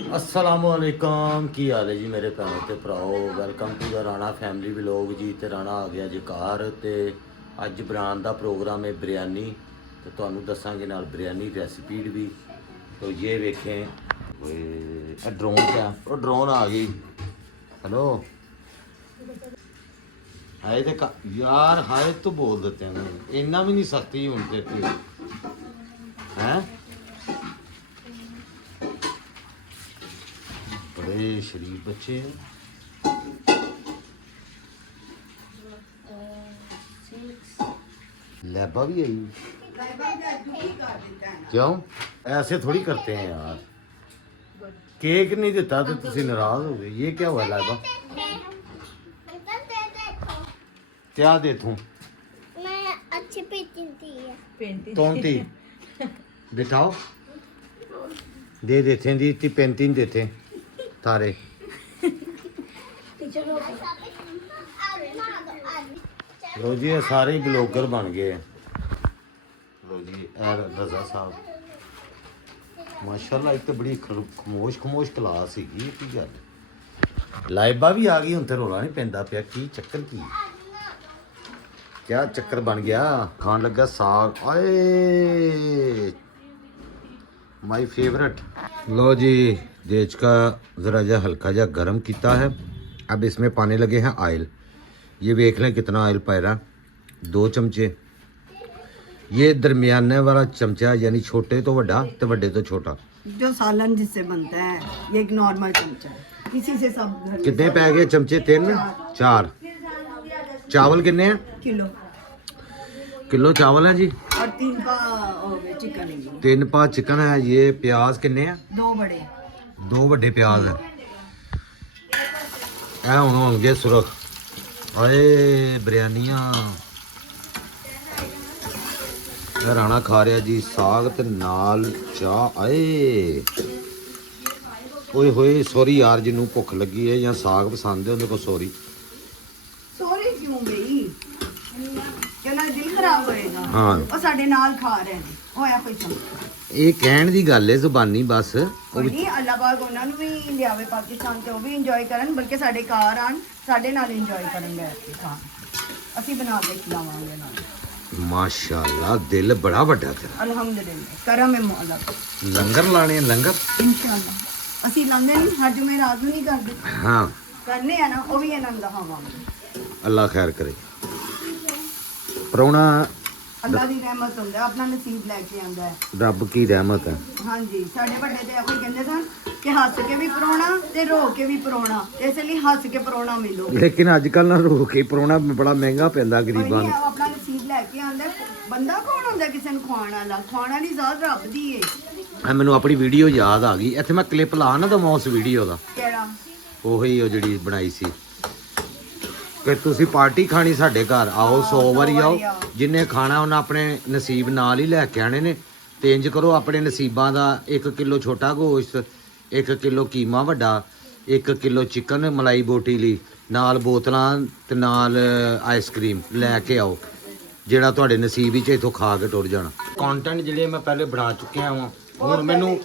अस्सलामुअलैकुम की हाल है जी मेरे भैनों ते भराओ। Welcome to the Rana family vlog जी। ते राणा आ गया जी घर ते अज बनाने का प्रोग्राम है बिरयानी। तो तुहानू दसांगे नाल बिरयानी रेसिपी भी। तो ये वेखें ड्रोन क्या वो ड्रोन आ गई। हेलो हाय ते यार हाय तो बोल देते हैं इन्ना भी नहीं सख्ती उनके हैं। बड़े शरीफ बच्चे हैं। लैबा भी आई क्यों ऐसे थोड़ी करते हैं यार। केक नहीं देता तो तुसी नाराज हो गए। ये क्या हुआ लैबा? क्या दे तू? मैं अच्छी पेंटिंग तोंती दिखाओ दे देते दी इतनी पेंटिंग देते तारे। लो जी ये सारे ब्लॉगर बन गए हैं। लो जी रजा साहब माशाल्लाह एक तो बड़ी खमोश क्लास हैगी। की गल लाइबा भी आ गई हुण ते रौला नहीं पैंदा पिया। की चक्कर की क्या चक्कर बन गया? खान लगा साग आए माय फेवरेट। लो जी देज का ज़रा जा हल्का जा गर्म किया है। अब इसमें पाने लगे हैं ऑयल। ये देख लें कितना ऑयल पायरा 2 चमचे। ये दरमियाने वाला चमचा यानी छोटे तो बड़ा तो बड़े तो छोटा जो सालन जिससे बनता है। ये एक नॉर्मल चमचा है इसी से सब घर में कितने पै गए चमचे? 3 4। चावल कितने हैं? किलो चावल है जी। और 3 पा चिकन है। 3 पा चिकन है। ये प्याज कितने हैं? 2 बड़े 2 बड़े प्याज है। ए हुण होणगे सुरख आए बिरयानियां। राणा खा रहा जी साग ते नाल चाह आए ओए होए। सॉरी यार जिन्हों भुख लगी है या साग पसंद है उन्हें को सॉरी। सॉरी क्यों गई? कहना दिल खराब होएगा। हाँ और साडे नाल खा रहे हैं होया कोई चमचा। ये कहण दी गल है जुबानी बस। कोई नहीं अल्लाह पाक ਉਹਨਾਂ ਨੂੰ ਵੀ ਲਿਆਵੇ ਪਾਕਿਸਤਾਨ ਤੇ ਉਹ ਵੀ ਇੰਜੋਏ ਕਰਨ ਬਲਕਿ ਸਾਡੇ ਘਰ ਆਣ ਸਾਡੇ ਨਾਲ ਇੰਜੋਏ ਕਰਨ ਬੈਠ ਕੇ ਖਾਣ। ਅਸੀਂ ਬਣਾ ਕੇ ਖਿਲਾਵਾਂਗੇ ਨਾਲ। माशाल्लाह दिल बड़ा बड़ा तेरा। ਅਲਹਮਦੁਲਿਲਾ ਕਰਮ ਹੈ ਮੌਲਾ ਦਾ। लंगर लाने लंगर ਇਨਸ਼ਾਅੱਲਾ ਅਸੀਂ ਲਾਉਂਦੇ ਨਹੀਂ ਹਰ ਜੁਮੇ ਰਾਤ ਨੂੰ ਨਹੀਂ ਕਰਦੇ। हाँ ਕਰਨੇ ਆ ਨਾ ਉਹ ਵੀ ਇਹਨਾਂ ਨੂੰ ਦਿਖਾਵਾਂਗੇ। अल्लाह खैर करे। ਪ੍ਰਾਹੁਣਾ ਅੱਲਾ ਦੀ ਰਹਿਮਤ ਹੁੰਦਾ ਆਪਣਾ ਨਸੀਬ ਲੈ ਕੇ ਆਂਦਾ ਹੈ। ਰੱਬ ਕੀ ਰਹਿਮਤ ਹੈ। ਹਾਂਜੀ ਸਾਡੇ ਵੱਡੇ ਤੇ ਇਹੋ ਹੀ ਕਹਿੰਦੇ ਸਨ ਕਿ ਹੱਸ ਕੇ ਵੀ ਪਰੋਣਾ ਤੇ ਰੋ ਕੇ ਵੀ ਪਰੋਣਾ। ਇਸ ਲਈ ਹੱਸ ਕੇ ਪਰੋਣਾ ਮਿਲੋ। ਲੇਕਿਨ ਅੱਜ ਕੱਲ ਨਾ ਰੋ ਕੇ ਪ੍ਰਾਹੁਣਾ ਬੜਾ ਮਹਿੰਗਾ ਪੈਂਦਾ ਗਰੀਬਾਂ ਨੂੰ। ਆਪਣਾ ਨਸੀਬ ਲੈ ਕੇ ਆਂਦਾ। ਬੰਦਾ ਕੌਣ ਹੁੰਦਾ ਕਿਸੇ ਨੂੰ ਖਵਾਉਣ ਵਾਲਾ? ਖਵਾਉਣ ਵਾਲੀ ਜ਼ਾਤ ਰੱਬ ਦੀ ਏ। ਮੈਨੂੰ ਆਪਣੀ ਵੀਡੀਓ ਯਾਦ ਆ ਗਈ। ਇੱਥੇ ਮੈਂ ਕਲਿੱਪ ਲਾ ਨਾ ਦਵਾਂ ਉਸ ਵੀਡੀਓ ਦਾ। ਕਿਹੜਾ? ਉਹੀ ਉਹ ਜਿਹੜੀ ਬਣਾਈ ਸੀ ਕਿ ਤੁਸੀਂ ਪਾਰਟੀ ਖਾਣੀ ਸਾਡੇ ਘਰ ਆਓ 100 ਵਾਰੀ ਆਓ। ਜਿੰਨੇ ਖਾਣਾ ਉਹਨਾਂ ਆਪਣੇ ਨਸੀਬ ਨਾਲ ਹੀ ਲੈ ਕੇ ਆਣੇ ਨੇ। ਤੇ ਇੰਜ ਕਰੋ ਆਪਣੇ ਨਸੀਬਾਂ ਦਾ 1 ਕਿਲੋ ਛੋਟਾ ਗੋਸ਼ਤ 1 ਕਿਲੋ ਕੀਮਾ ਵੱਡਾ 1 ਕਿਲੋ ਚਿਕਨ ਮਲਾਈ ਬੋਟੀ ਲਈ ਨਾਲ ਬੋਤਲਾਂ ਤੇ ਨਾਲ ਆਈਸਕ੍ਰੀਮ ਲੈ ਕੇ ਆਓ ਜਿਹੜਾ ਤੁਹਾਡੇ ਨਸੀਬ ਵਿੱਚ ਇਥੋਂ ਖਾ ਕੇ ਟੁਰ ਜਾਣਾ। ਕੰਟੈਂਟ ਜਿਹੜੇ ਮੈਂ ਪਹਿਲੇ ਬਣਾ ਚੁੱਕਿਆ ਹਾਂ। ਹੁਣ ਮੈਨੂੰ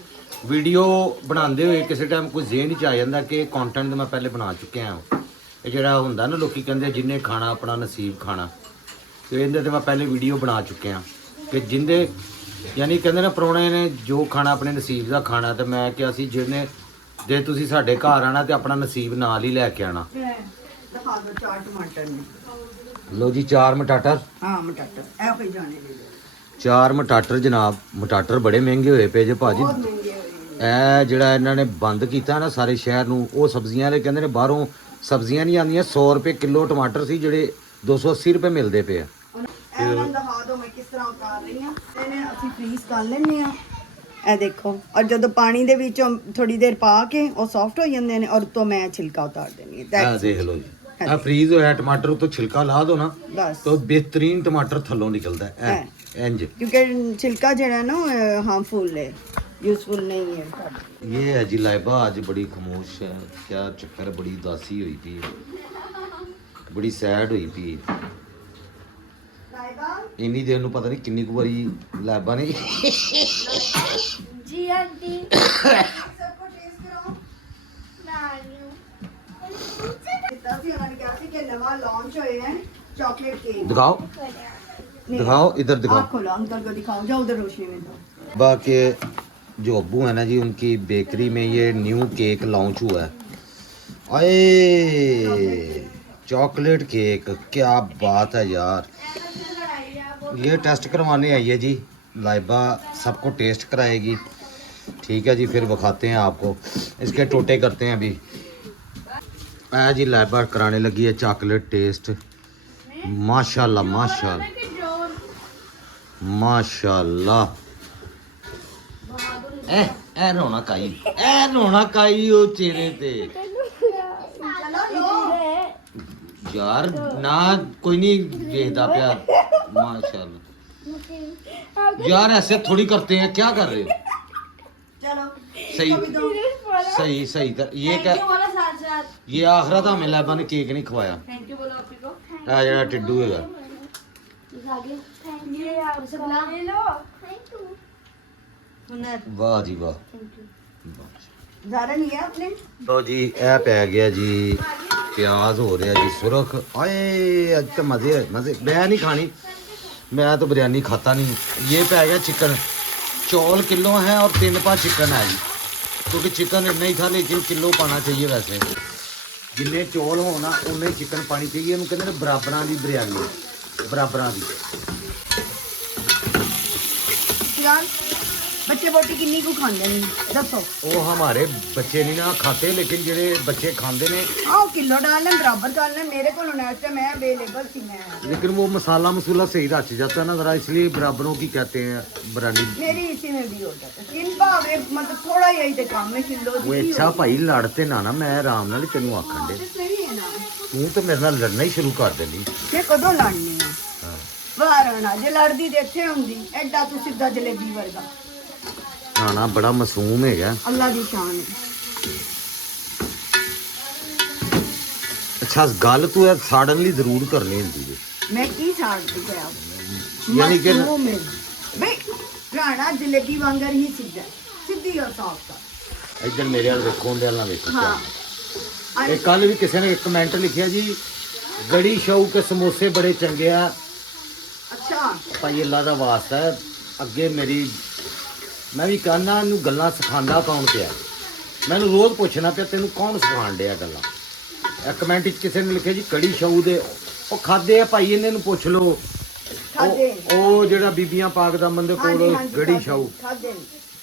ਵੀਡੀਓ ਬਣਾਉਂਦੇ ਹੋਏ ਕਿਸੇ ਟਾਈਮ ਕੋਈ ਜ਼ਿਹਨ 'ਚ ਆ ਜਾਂਦਾ ਕਿ ਕੰਟੈਂਟ ਮੈਂ ਪਹਿਲੇ ਬਣਾ ਚੁੱਕਿਆ ਹਾਂ। ਇਹ ਜਿਹੜਾ ਹੁੰਦਾ ਨਾ ਲੋਕੀ ਕਹਿੰਦੇ ਜਿੰਨੇ ਖਾਣਾ ਆਪਣਾ ਨਸੀਬ ਖਾਣਾ। ਤੇ ਇਹਦੇ ਤੇ ਮੈਂ ਪਹਿਲੇ ਵੀਡੀਓ ਬਣਾ ਚੁੱਕਿਆ ਕਿ ਜਿੰਦੇ ਯਾਨੀ ਕਹਿੰਦੇ ਨਾ ਪ੍ਰਾਹੁਣੇ ਨੇ ਜੋ ਖਾਣਾ ਆਪਣੇ ਨਸੀਬ ਦਾ ਖਾਣਾ। ਤੇ ਮੈਂ ਕਿਹਾ ਸੀ ਜਿਹਨੇ ਜੇ ਤੁਸੀਂ ਸਾਡੇ ਘਰ ਆਣਾ ਤੇ ਆਪਣਾ ਨਸੀਬ ਨਾਲ ਹੀ ਲੈ ਕੇ ਆਣਾ। ਦਿਖਾ ਦਿਓ 4 ਟਮਾਟਰ ਨੇ। ਲੋ ਜੀ 4 ਮਟਾਟਰ। ਹਾਂ ਮਟਾਟਰ ਇਹੋ ਹੀ ਜਾਣੇ ਨੇ। 4 ਮਟਾਟਰ ਜਨਾਬ। ਮਟਾਟਰ ਬੜੇ ਮਹਿੰਗੇ ਹੋਏ ਪਏ ਜੇ ਭਾਜੀ। ਬਹੁਤ ਮਹਿੰਗੇ ਹੋਏ। ਇਹ ਜਿਹੜਾ ਇਹਨਾਂ ਨੇ ਬੰਦ ਕੀਤਾ ਨਾ ਸਾਰੇ ਸ਼ਹਿਰ ਨੂੰ। ਉਹ ਸਬਜ਼ੀਆਂ ਵਾਲੇ ਕਹਿੰਦੇ ਨੇ ਬਾਹਰੋਂ ਸਬਜ਼ੀਆਂ ਨਹੀਂ ਆਉਂਦੀਆਂ। 100 ਰੁਪਏ ਕਿਲੋ ਟਮਾਟਰ ਸੀ ਜਿਹੜੇ 280 ਰੁਪਏ ਮਿਲਦੇ ਪਏ ਆ। ਇਹਨਾਂ ਨੂੰ ਦਿਖਾ ਦਿਓ ਮੈਂ ਕਿਸ ਤਰ੍ਹਾਂ ਉਤਾਰ ਰਹੀ ਹਾਂ। ਇਹਨੇ ਅਸੀਂ ਫਰੀਜ਼ ਕਰ ਲੈਂਦੇ ਆ। ਇਹ ਦੇਖੋ ਔਰ ਜਦੋਂ ਪਾਣੀ ਦੇ ਵਿੱਚ ਥੋੜੀ ਦੇਰ ਪਾ ਕੇ ਉਹ ਸੌਫਟ ਹੋ ਜਾਂਦੇ ਨੇ ਔਰ ਉੱਤੋਂ ਮੈਂ ਛਿਲਕਾ ਉਤਾਰ ਦੇਣੀ ਹੈ। ਇਹ ਦੇਖ ਲਓ ਜੀ ਆ ਫਰੀਜ਼ ਹੋਇਆ ਟਮਾਟਰ ਉੱਤੋਂ ਛਿਲਕਾ ਲਾ ਦੋ ਨਾ ਬਸ ਤਾਂ ਬਿਹਤਰੀਨ ਟਮਾਟਰ ਥੱਲੋਂ ਨਿਕਲਦਾ ਹੈ ਇੰਜ। ਕਿਉਂਕਿ ਛਿਲਕਾ ਜਿਹੜਾ ਨਾ ਹਾਰਮਫੁਲ ਹੈ यूजफुल नहीं है। ये है जी लाइबा आज बड़ी खामोश है। क्या चक्कर बड़ी उदासी हुई थी बड़ी सैड हुई थी। इन्नी देर नूं पता नहीं किन्नी कुछ बारी लाइबा ने जी आंटी के नवा लॉन्च हुए हैं चॉकलेट केक। दिखाओ दिखाओ, इधर दिखाओ। आप खोलो, अंकल को दिखाओ, जाओ उधर रोशनी में दो। बाकी जो अब्बू है ना जी, उनकी बेकरी में ये न्यू केक लॉन्च हुआ है। अरे चॉकलेट केक, क्या बात है यार। ये टेस्ट करवाने आई है जी लाइबा, सबको टेस्ट कराएगी। ठीक है जी, फिर दिखाते हैं आपको, इसके टोटे करते हैं अभी। आया जी लाइबा कराने लगी है चॉकलेट टेस्ट। माशाल्लाह माशाल्लाह माशाल्लाह। ए रौनक आई, ए रौनक आई ओ चेहरे ते यार। ना कोई नहीं देखता प्यार। माशाल्लाह यार, ऐसे थोड़ी करते हैं, क्या कर रहे हो? चलो सही सही सही ये क्या, ये आखिरत हमें लाइबा ने केक नहीं खवाया। थैंक यू बोलो आपी को। आ जरा टिड्डू है वाह जी वाह। ज़्यादा नहीं है अपने। तो जी ਇਹ ਪੈ ਗਿਆ ਜੀ ਪਿਆਜ਼, ਹੋ ਰਿਹਾ ਜੀ ਸੁਰਖ। आए ਅੱਜ ਤਾਂ मजे मजे। मैं नहीं खानी, मैं तो बिरयानी खाता नहीं। ये पै गया चिकन, चौल किलो हैं और 3 पा चिकन है जी, क्योंकि चिकन इतना ही था, लेकिन किलो पाना चाहिए वैसे। जिन्ने चौल हो ना उन्ने चिकन पानी चाहिए। इन्हू कहते हैं बराबरां दी बिरयानी, बराबरां दी। यार बच्चे बोटी किन्नी को खांदे ने दसो। वो हमारे बच्चे नहीं ना खाते, लेकिन जेडे बच्चे खाते ने आओ किलो डाल लें, बराबर डाल लें। मेरे को नेक्स्ट मैं अवेलेबल थी मैं। लेकिन वो मसाला मसूला सही रच जाता है ना जरा, इसलिए बराबरों की कहते हैं बिरयानी। मेरी इसी में भी हो जाता है। किन भावे मतलब थोड़ा ही तो काम में किलो वो अच्छा भाई लड़ते ना ना, मैं आराम नाल तेनू आखन दे। सही है ना। तू तो मेरे नाल लड़ना ही शुरू कर देनी। ते कदों लड़नी है बाहर ना, जे लड़दी ते इत्थे हुंदी। एडा तू सीधा जलेबी वर्गा। खाना बड़ा मासूम है। अल्लाह दी शान है। अच्छा गल तू सडनली जरूर करनी होंदी है। मैं की छाड़ती गया यानी कि मासूम है भाई। राणा जलेबी वांगर ही सीधा सीधी और साफ का। इधर मेरे वाल देखो, उनदे वाल ना देखो। हाँ एक कल भी किसी ने एक कमेंट लिखा जी, गड़ी शाहू के समोसे बड़े चंगे आ। अच्छा भाई अल्लाह दा वास्ता है, अगे मेरी मैं भी कहना इनू गल्लां सिखांदा कौन पिया। मैनू रोज़ पुछना पिया तेनू कौन सिखाण डिया गल्लां। एक कमेंट किसी ने लिखे जी कड़ी शाहू दे ਉਹ ਖਾਦੇ ਆ ਭਾਈ, ਇਹਨਾਂ ਨੂੰ ਪੁੱਛ ਲਓ। खादे ਉਹ ਜਿਹੜਾ ਬੀਬੀਆਂ ਪਾਕ ਦਾ ਮੰਦੇ ਕੋਲ ਗੜੀ ਸ਼ਾਹੂ, खादे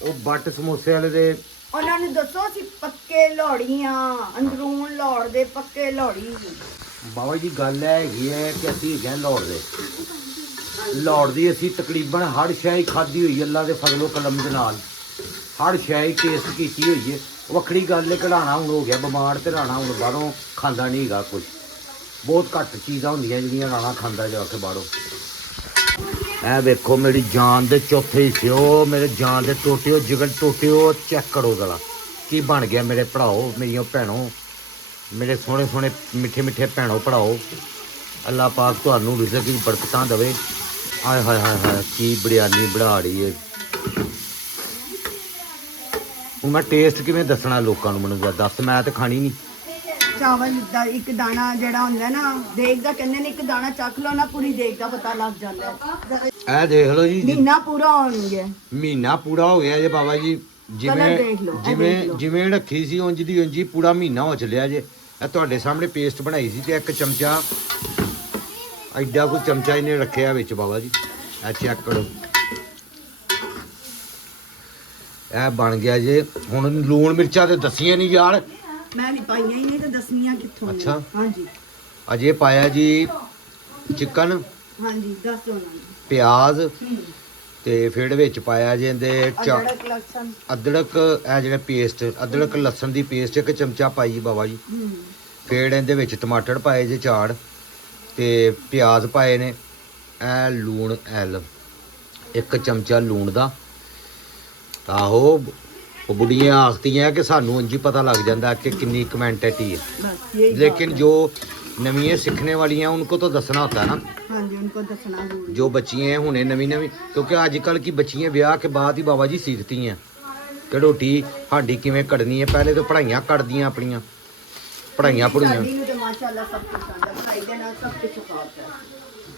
ਉਹ ਬੱਟ ਸਮੋਸੇ ਵਾਲੇ ਦੇ। ਉਹਨਾਂ ਨੂੰ ਦੱਸੋ ਅਸੀਂ ਪੱਕੇ ਲੋੜੀਆਂ, ਅੰਦਰੂਨ ਲੋੜ ਦੇ ਪੱਕੇ ਲੋੜੀ। ਬਾਬਾ ਜੀ ਗੱਲ ਹੈਗੀ ਹੈ ਕਿ ਅਸੀਂ ਹੈਗੇ ਲਾਹੌਰ ਦੇ। ਲਾਹੌਰ ਦੀ ਅਸੀਂ ਤਕਰੀਬਨ ਹਰ ਸ਼ੈ ਹੀ ਖਾਧੀ ਹੋਈ, ਅੱਲਾ ਦੇ ਫਜ਼ਲੋ ਕਲਮ ਦੇ ਨਾਲ ਹਰ ਸ਼ੈ ਹੀ ਟੇਸਟ ਕੀਤੀ ਹੋਈ ਹੈ। ਵੱਖਰੀ ਗੱਲ ਹੈ ਕਢਾਣਾ ਹੁਣ ਹੋ ਗਿਆ ਬਿਮਾਰ, ਤੇ ਰਾਣਾ ਹੁਣ ਬਾਹਰੋਂ ਖਾਂਦਾ ਨਹੀਂ ਹੈਗਾ ਕੁਝ। ਬਹੁਤ ਘੱਟ ਚੀਜ਼ਾਂ ਹੁੰਦੀਆਂ ਜਿਹੜੀਆਂ ਰਾਣਾ ਖਾਂਦਾ ਜਾ ਕੇ ਬਾਹਰੋਂ। ਇਹ ਵੇਖੋ ਮੇਰੀ ਜਾਨ ਦੇ ਚੌਥੇ ਹਿੱਸੇ, ਉਹ ਮੇਰੇ ਜਾਨ ਦੇ ਟੋਟਿਓ, ਜਿਗਰ ਟੋਟਿਓ, ਚੈੱਕ ਕਰੋ ਜ਼ਰਾ ਕੀ ਬਣ ਗਿਆ ਮੇਰੇ ਭਰਾਓ, ਮੇਰੀਆਂ ਭੈਣੋ, ਮੇਰੇ ਸੋਹਣੇ ਸੋਹਣੇ ਮਿੱਠੇ ਮਿੱਠੇ ਭੈਣੋ ਭਰਾਓ। ਅੱਲਾਹ ਪਾਕ ਤੁਹਾਨੂੰ ਰਿਜ਼ਕ ਦੀ ਬਰਕਤਾਂ ਦੇਵੇ। ਆਏ ਹਾਏ ਹਾਏ ਹਾਏ ਕੀ ਬਿਰਯਾਨੀ ਬਣਾ ਰਹੀ ਹੈ। ਹੁਣ ਮੈਂ ਟੇਸਟ ਕਿਵੇਂ ਦੱਸਣਾ ਲੋਕਾਂ ਨੂੰ, ਮੈਨੂੰ ਦੱਸ, ਮੈਂ ਤਾਂ ਖਾਣੀ ਨਹੀਂ। ਚਾਵਲ ਦਾ ਇੱਕ ਦਾਣਾ ਜਿਹੜਾ ਹੁੰਦਾ ਨਾ ਦੇਗ ਦਾ, ਕਹਿੰਦੇ ਨੇ ਇੱਕ ਦਾਣਾ ਚੱਖ ਲਓ ਨਾ ਪੂਰੀ ਦੇਗ ਦਾ ਪਤਾ ਲੱਗ ਜਾਂਦਾ ਹੈ। ਇਹ ਦੇਖ ਲਓ ਜੀ, ਮਹੀਨਾ ਪੂਰਾ ਹੋਣਗੇ। ਮਹੀਨਾ ਪੂਰਾ ਹੋ ਗਿਆ ਜੇ ਬਾਬਾ ਜੀ। ਜਿਵੇਂ ਦੇਖ ਲਓ, ਜਿਵੇਂ ਰੱਖੀ ਸੀ ਉਂਝ ਦੀ ਉਂਝ ਹੀ ਪੂਰਾ ਮਹੀਨਾ ਹੋ ਚੱਲਿਆ ਜੇ। ਇਹ ਤੁਹਾਡੇ ਸਾਹਮਣੇ ਪੇਸਟ ਬਣਾਈ ਸੀ ਤੇ ਇੱਕ ਚਮਚਾ, ਐਡਾ ਕੋਈ ਚਮਚਾ ਇਹਨੇ ਰੱਖਿਆ ਵਿੱਚ ਬਾਬਾ ਜੀ। ਇਹ ਚੈੱਕ ਕਰੋ, ਇਹ ਬਣ ਗਿਆ ਜੇ। ਹੁਣ ਲੂਣ ਮਿਰਚਾਂ ਤੇ ਦੱਸੀਆਂ ਨਹੀਂ ਯਾਰ, ਮੈਂ ਨਹੀਂ ਪਾਈਆਂ ਹੀ ਨਹੀਂ ਤੇ ਦੱਸਣੀਆਂ ਕਿੱਥੋਂ ਨੇ। ਅੱਛਾ। ਹਾਂਜੀ ਅਜੇ ਪਾਇਆ ਜੀ ਚਿਕਨ, ਹਾਂਜੀ ਦੱਸੋ ਨਾ। ਪਿਆਜ਼, ਤੇ ਫਿਰ ਵਿੱਚ ਪਾਇਆ ਜੇ ਇਹਦੇ ਅਦਰਕ ਲਸਣ, ਅਦਰਕ, ਇਹ ਜਿਹੜਾ ਪੇਸਟ ਅਦਰਕ ਲਸਣ ਦੀ ਪੇਸਟ ਇੱਕ ਚਮਚਾ ਪਾਈ ਬਾਬਾ ਜੀ। ਫਿਰ ਇਹਦੇ ਵਿੱਚ ਟਮਾਟਰ ਪਾਏ ਜੇ 4, ਤੇ ਪਿਆਜ਼ ਪਾਏ ਨੇ। ਇਹ ਲੂਣ ਇੱਕ ਚਮਚਾ ਲੂਣ ਦਾ। ਆਹੋ ਉਹ ਬੁੜੀਆਂ ਆਖਦੀਆਂ ਕਿ ਸਾਨੂੰ ਉਂਝ ਹੀ ਪਤਾ ਲੱਗ ਜਾਂਦਾ ਕਿ ਕਿੰਨੀ ਕੁਆਂਟੀਟੀ ਹੈ, बस यही लेकिन जो नवी सीखने वाली हैं उनको तो दसना होता है ना। हाँ जी उनको दसना जरूरी। जो बच्चियाँ हैं हुणे नवी नवी, क्योंकि अजकल की बच्चियाँ ब्याह के बाद ही बाबा जी सीखती हैं कि रोटी साडी किवें कड़नी है। पहले तो पढ़ाइयाँ कड़दियाँ अपनियाँ, पढ़ाइयाँ पढ़ूइयाँ। साडी नूं ते ਮਾਸ਼ਾਅੱਲਾ ਸਭ ਕੁਝ ਆਉਂਦਾ, ਪੜ੍ਹਾਈ ਦੇ ਨਾਲ ਸਭ ਕੁਝ ਸਿਖਾਉਂਦਾ।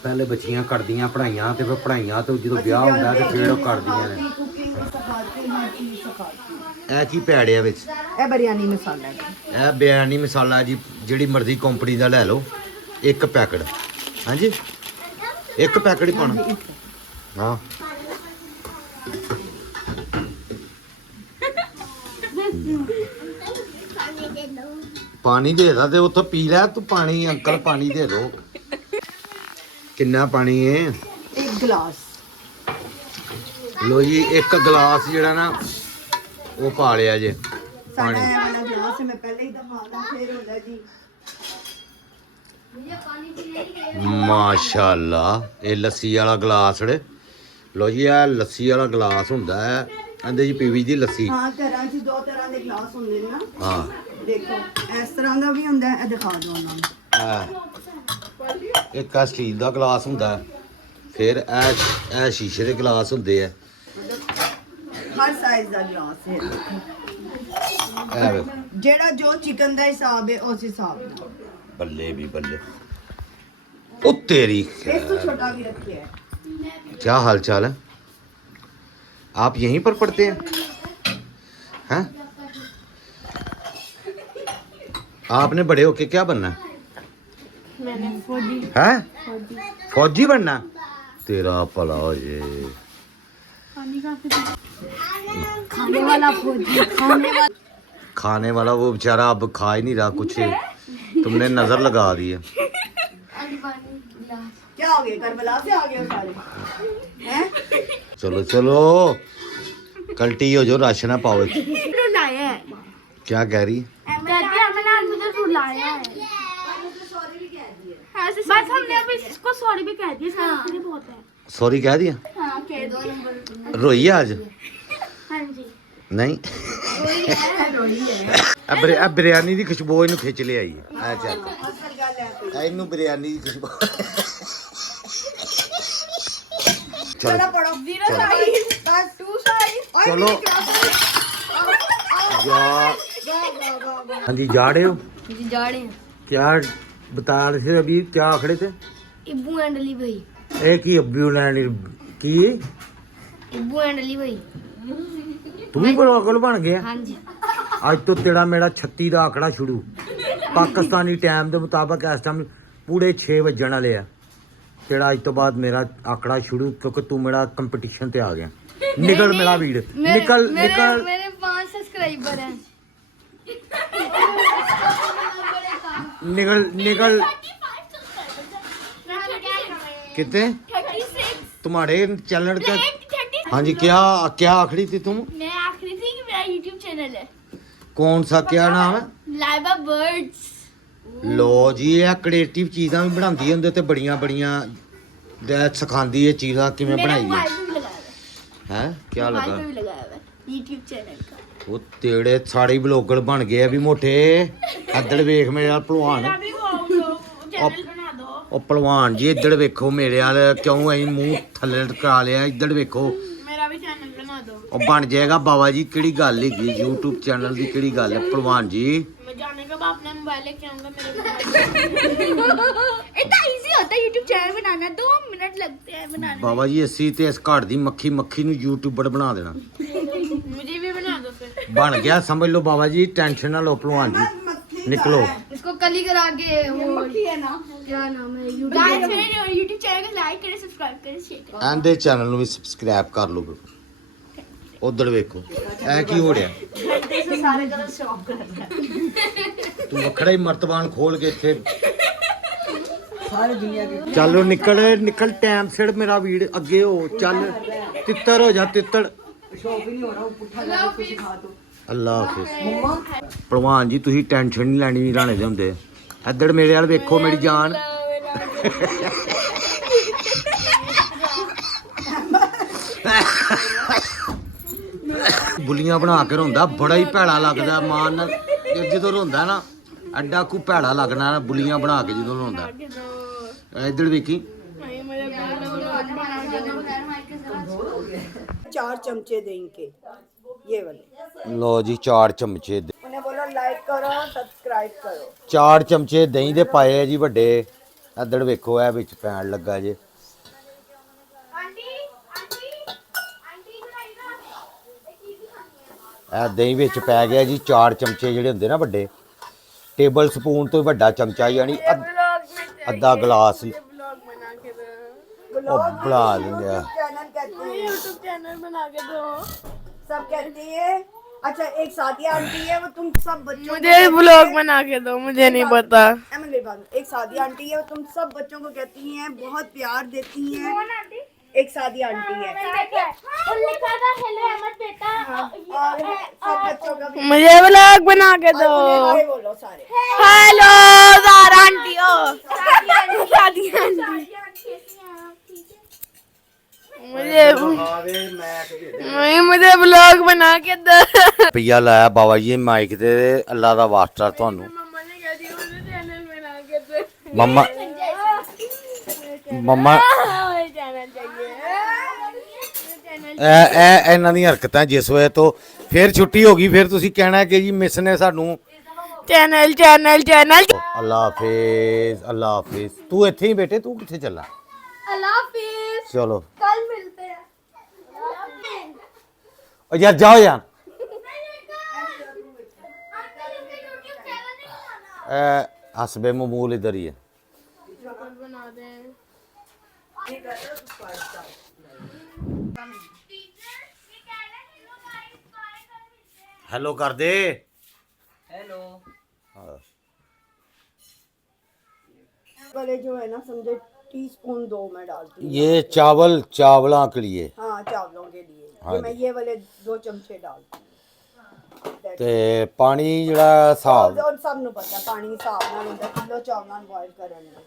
ਪਹਿਲੇ ਬੱਚੀਆਂ ਕਰਦੀਆਂ ਪੜ੍ਹਾਈਆਂ ਤੇ ਫਿਰ ਪੜ੍ਹਾਈਆਂ ਤੋਂ ਜਦੋਂ ਵਿਆਹ ਹੁੰਦਾ ਤੇ ਫਿਰ ਉਹ ਕਰਦੀਆਂ ਨੇ। ਕੁਕਿੰਗ ਸਿਖਾਤੀ, ਹਰ ਚੀਜ਼ ਸਿਖਾਤੀ। ਇਹ ਕੀ ਪੈੜਿਆ ਵਿੱਚ? ਇਹ ਬਿਰਿਆਨੀ ਮਸਾਲਾ ਹੈ। ਇਹ ਬਿਰਿਆਨੀ ਮਸਾਲਾ ਜੀ, ਜਿਹੜੀ ਮਰਜ਼ੀ ਕੰਪਨੀ ਦਾ ਲੈ ਲਓ, ਇੱਕ ਪੈਕਟ। ਹਾਂਜੀ, ਇੱਕ ਪੈਕਟ ਹੀ ਪਾਉਣਾ। ਹਾਂ, ਪਾਣੀ ਦੇ ਦਾ ਤੇ ਉੱਥੋਂ ਪੀ ਲੈ ਤੂੰ ਪਾਣੀ। ਅੰਕਲ ਪਾਣੀ ਦੇ ਦੋ। ਕਿੰਨਾ ਪਾਣੀ ਹੈ? ਇੱਕ ਗਲਾਸ। ਲੋ ਜੀ, ਇੱਕ ਗਲਾਸ ਜਿਹੜਾ ਨਾ ਉਹ ਪਾ ਲਿਆ ਜੇ ਸਾਡਾ ਪਾਣੀ। ਇਹ ਵਾਲਾ ਗਲਾਸ ਮੈਂ ਪਹਿਲੇ ਹੀ ਦਿਖਾਉਂਦਾ, ਫਿਰ ਹੁੰਦਾ ਜੀ। ਮਾਸ਼ਾਅੱਲਾ, ਇਹ ਲੱਸੀ ਵਾਲਾ ਗਲਾਸ ੜੇ। ਲੋ ਜੀ, ਇਹ ਲੱਸੀ ਵਾਲਾ ਗਲਾਸ ਹੁੰਦਾ ਹੈ, ਇਹਦੇ ਜੀ ਪੀਵੀ ਦੀ ਲੱਸੀ। ਹਾਂ, ਘਰਾਂ 'ਚ ਦੋ ਤਰ੍ਹਾਂ ਦੇ ਗਲਾਸ ਹੁੰਦੇ ਨੇ ਨਾ। ਹਾਂ, ਦੇਖੋ ਇਸ ਤਰ੍ਹਾਂ ਦਾ ਵੀ ਹੁੰਦਾ ਹੈ, ਇਹ ਦਿਖਾ ਦਿਓ ਉਹਨਾਂ ਨੂੰ। ਇੱਕ ਆ ਸਟੀਲ ਦਾ ਗਲਾਸ ਹੁੰਦਾ ਹੈ, ਫਿਰ ਇਹ ਸ਼ੀਸ਼ੇ ਦੇ ਗਲਾਸ ਹੁੰਦੇ ਆ। ਹਰ ਸਾਈਜ਼ ਦਾ ਗਲਾਸ ਹੈ। ਇਹ ਵੇਖੋ, ਜਿਹੜਾ ਜੋ ਚਿਕਨ ਦਾ ਹਿਸਾਬ ਹੈ ਉਸ ਹਿਸਾਬ ਨਾਲ। ਬੱਲੇ ਵੀ ਬੱਲੇ। ਉਹ तेरी ਇਸ ਤੋਂ ਛੋਟਾ भी रखिए है। क्या हाल चाल है? आप यहीं पर पढ़ते हैं? हैं? आपने बड़े होके क्या बनना है? मैंने फौजी हैं? फौजी बनना? तेरा भला हो जे। खाने वाला फौजी, खाने वाला वो बेचारा अब खा ही नहीं रहा कुछ, तुमने नजर लगा दी है। क्या हो गया, करबला से आ गए हो सारे हैं? चलो चलो, कल्टी हो जो, राशन ना पाओ। लाया है। क्या कह रही? कहती है मैंने आज मुझे रुलाया है। बस हमने अभी इसको सॉरी भी कह दिया, इसलिए बहुत है। सॉरी कह दिया? हाँ, कह दो। रोई है आज? हाँ जी। नहीं, अब बिरयानी की खुशबू इन्हें खिंच ले आई है। अच्छा, इन्हू बिरयानी की खुशबू। चलो चलो पढ़ो। बस 2 साइज। चलो। हाँ जी, जा रहे हो? जी जा रहे हैं। क्या बता रहे थे अभी, क्या आखड़े थे? इब्बू एंड अली भाई। एक ही अब्बू लैंड की इब्बू एंड अली भाई। तू भी ब्लॉगर बन गया? हाँ जी। ਅੱਜ ਤੋਂ ਤੇਰਾ ਮੇਰਾ 36 ਦਾ ਆંકੜਾ ਸ਼ੁਰੂ। ਪਾਕਿਸਤਾਨੀ ਟਾਈਮ ਦੇ ਮੁਤਾਬਕ ਇਸ ਟਾਈਮ ਪੂਰੇ 6 ਵੱਜਣ ਵਾਲੇ ਆ। ਤੇਰਾ ਅੱਜ ਤੋਂ ਬਾਅਦ ਮੇਰਾ ਆંકੜਾ ਸ਼ੁਰੂ, ਕਿਉਂਕਿ ਤੂੰ ਮੇਰਾ ਕੰਪੀਟੀਸ਼ਨ ਤੇ ਆ ਗਿਆ। ਨਿਕਲ ਮੇਰਾ ਵੀਰ, ਨਿਕਲ ਨਿਕਲ। मेरे 5 सब्सक्राइबर हैं। निकल निकल। कितने 36। तुम्हारे चैनल का? हाँ जी, क्या क्या आखड़ी थी तुम? मैं आखिरी थी कि मेरा YouTube चैनल है कौन सा, क्या नाम है? लाइबा बर्ड्स। लो जी, ਇਹ ਕ੍ਰੀਏਟਿਵ ਚੀਜ਼ਾਂ ਵੀ ਬਣਾਉਂਦੀ ਹੁੰਦੇ ਤੇ ਬੜੀਆਂ ਬੜੀਆਂ ਸਿਖਾਉਂਦੀ ਹੈ ਚੀਜ਼ਾਂ ਕਿਵੇਂ मेरा ਬਣਾਈ मोबाइल ਹੈ। पे भी लगाया हुआ ਹੈ ਕੀ है। ਲੱਗਾ? मोबाइल पे भी लगाया हुआ है YouTube चैनल का। ਉਹ ਤੇੜੇ ਸਾਰੇ ਬਲੌਗਰ ਬਣ ਗਏ ਆ ਵੀ ਮੋਟੇ। ਇੱਧਰ ਵੇਖ ਮੇਰੇ ਨਾਲ ਭਲਵਾਨ। अभी वो चैनल बना दो। ਉਹ ਭਲਵਾਨ ਜੀ, ਇੱਧਰ ਵੇਖੋ ਮੇਰੇ ਨਾਲ, ਕਿਉਂ ਐਂ ਮੂੰਹ ਥੱਲੇ ਲਟਕਾ ਲਿਆ? ਇੱਧਰ ਵੇਖੋ। मेरा भी चैनल बना दो। ਉਹ ਬਣ ਜਾਏਗਾ ਬਾਬਾ ਜੀ, ਕਿਹੜੀ ਗੱਲ ਹੈਗੀ YouTube ਚੈਨਲ ਦੀ, ਕਿਹੜੀ ਗੱਲ ਹੈ ਭਲਵਾਨ जी? मैं जाने के बाद अपना मोबाइल लेके आऊंगा मेरे मोबाइल। इतना इजी होता है YouTube चैनल बनाना, 2 मिनट लगते हैं बनाने ਬਾਬਾ ਜੀ, ਅਸੀਂ ਤੇ ਇਸ ਘਰ ਦੀ ਮੱਖੀ ਨੂੰ ਯੂਟਿਊਬਰ ਬਣਾ ਦੇਣਾ। में। मुझे भी बना दो फिर। ਬਣ ਗਿਆ, ਸਮਝ ਲਓ ਬਾਬਾ ਜੀ, ਟੈਨਸ਼ਨ ਨਾ ਲਓ ਭਲਵਾਨ ਜੀ, ਨਿਕਲੋ। इसको कल ही करा के वो मक्खी है ना। क्या नाम है YouTube मेरे YouTube चैनल को लाइक करें, सब्सक्राइब करें, शेयर करें। ਐਂਦੇ ਚੈਨਲ ਨੂੰ ਵੀ ਸਬਸਕ੍ਰਾਈਬ ਕਰ ਲਓ। ਉਧਰ ਵੇਖੋ, ਇਹ ਕੀ ਹੋ ਰਿਹਾ? सारे कलर शॉप कर ਤੂੰ ਵੱਖਰਾ ਹੀ ਮਰਤਬਾਨ ਖੋਲ ਕੇ ਇੱਥੇ। सारी दुनिया के। ਚੱਲ ਨਿਕਲ ਨਿਕਲ, ਟਾਈਮ ਸਿਰ ਮੇਰਾ ਵੀਰ, ਅੱਗੇ ਹੋ ਚੱਲ। ਤਿੱਤਰ ਹੋ ਜਾ, ਤਿੱਤਰ। शॉप ही नहीं हो रहा, वो पुट्ठा लगा कुछ सिखा दो। ਅੱਲਾ ਹਾਫਿਜ਼। मम्मा ਭਲਵਾਨ ਜੀ, ਤੁਸੀਂ ਟੈਨਸ਼ਨ ਨਹੀਂ ਲੈਣੀ ਰਾਣੇ ਦੇ ਹੁੰਦੇ। ਇੱਧਰ ਮੇਰੇ ਵੱਲ ਵੇਖੋ ਮੇਰੀ ਜਾਨ। ਬੁੱਲੀਆਂ ਬਣਾ ਕੇ ਰੋਂਦਾ, ਬੜਾ ਹੀ ਭੈੜਾ ਲੱਗਦਾ ਮਾਂ ਨਾਲ। ਜਦੋਂ ਰੋਂਦਾ ਨਾ, ਐਡਾ ਕੋ ਭੈੜਾ ਲੱਗਣਾ ਨਾ, ਬੁੱਲੀਆਂ ਬਣਾ ਕੇ ਜਦੋਂ ਰੋਂਦਾ। ਇੱਧਰ ਵੇਖੀ। 4 चमचे दें इनके, ये वाले। ਲੋ ਜੀ, 4 ਚਮਚੇ। उन्हें बोलो ਕਰੋ, ਲਾਈਕ ਕਰੋ, ਸਬਸਕ੍ਰਾਈਬ ਕਰੋ। 4 ਚਮਚੇ ਦਹੀਂ ਦੇ ਪਾਏ ਆ ਜੀ ਵੱਡੇ। ਇੱਧਰ ਵੇਖੋ ਇਹ ਵਿੱਚ ਪੈਣ ਲੱਗਾ ਜੇ। ਇਹ ਦਹੀਂ ਵਿੱਚ ਪੈ ਗਿਆ ਜੀ 4 ਚਮਚੇ ਜਿਹੜੇ ਹੁੰਦੇ ਨਾ ਵੱਡੇ, ਟੇਬਲ ਸਪੂਨ ਤੋਂ ਵੱਡਾ ਚਮਚਾ ਯਾਨੀ ਅੱਧਾ ਗਲਾਸ ਹੀ ਉਹ ਬਣਾ ਲੈਂਦੇ ਆ। चैनल कहते हैं, यूट्यूब चैनल बना के दो। सब कहती है। अच्छा एक सादिया आंटी है, वो तुम सब बच्चों मुझे ब्लॉग बना के दो, मुझे नहीं पता। एक सादिया आंटी है, वो तुम सब बच्चों को कहती हैं, बहुत प्यार देती हैं। एक सादिया आंटी है लिखा था हेलो अहमद बेटा। और सब बच्चों का भी मुझे ब्लॉग बना के दो। सारे बोलो सारे। हेलो सारा आंटी हो, शादी आंटी। मुझे ब्लॉग बना के दो। ਰੁਪਈਆ ਲਾਇਆ ਬਾਬਾ ਜੀ ਮਾਈਕ ਤੇ, ਅੱਲਾ ਦਾ ਵਾਸਤਾ ਤੁਹਾਨੂੰ। मम्मा ने कह दिया मुझे चैनल बना के दो। ਮੰਮਾ ਮੰਮਾ मुझे चैनल चाहिए। ਇਹ ਇਹਨਾਂ ਦੀਆਂ ਹਰਕਤਾਂ ਜਿਸ ਵੇ ਤੋਂ ਫਿਰ ਛੁੱਟੀ ਹੋ ਗਈ, ਫਿਰ ਤੁਸੀਂ ਕਹਿਣਾ ਕਿ ਜੀ ਮਿਸ ਨੇ ਸਾਨੂੰ। Channel channel channel. ਅੱਲਾ ਹਾਫਿਜ਼, ਅੱਲਾ ਹਾਫਿਜ਼। ਤੂੰ ਇੱਥੇ ਹੀ ਬੇਟੇ, ਤੂੰ ਕਿੱਥੇ ਚੱਲਾ? अल्लाह हाफिज, ਚਲੋ कल मिलते हैं। ਉਹ ਯਾਰ ਜਾਓ ਯਾਰ। ਹਸਬੇ ਮਮੂਲ ਇਧਰ ਹੀ ਹੈ। बना दें। हेलो कर दे। हेलो वाले जो है ना, समझे टीस्पून 2 मैं डालती हूँ। ये चावल चावलों के लिए हाँ चावलों के लिए हाँ मैं ये वाले 2 चमचे डालती हूँ। ਤੇ ਪਾਣੀ ਜਿਹੜਾ ਹਿਸਾਬ और सब नु पता पानी हिसाब नाल हुंदा, किलो चावलां ਨੂੰ ਬੋਇਲ ਕਰਨ ਦਾ।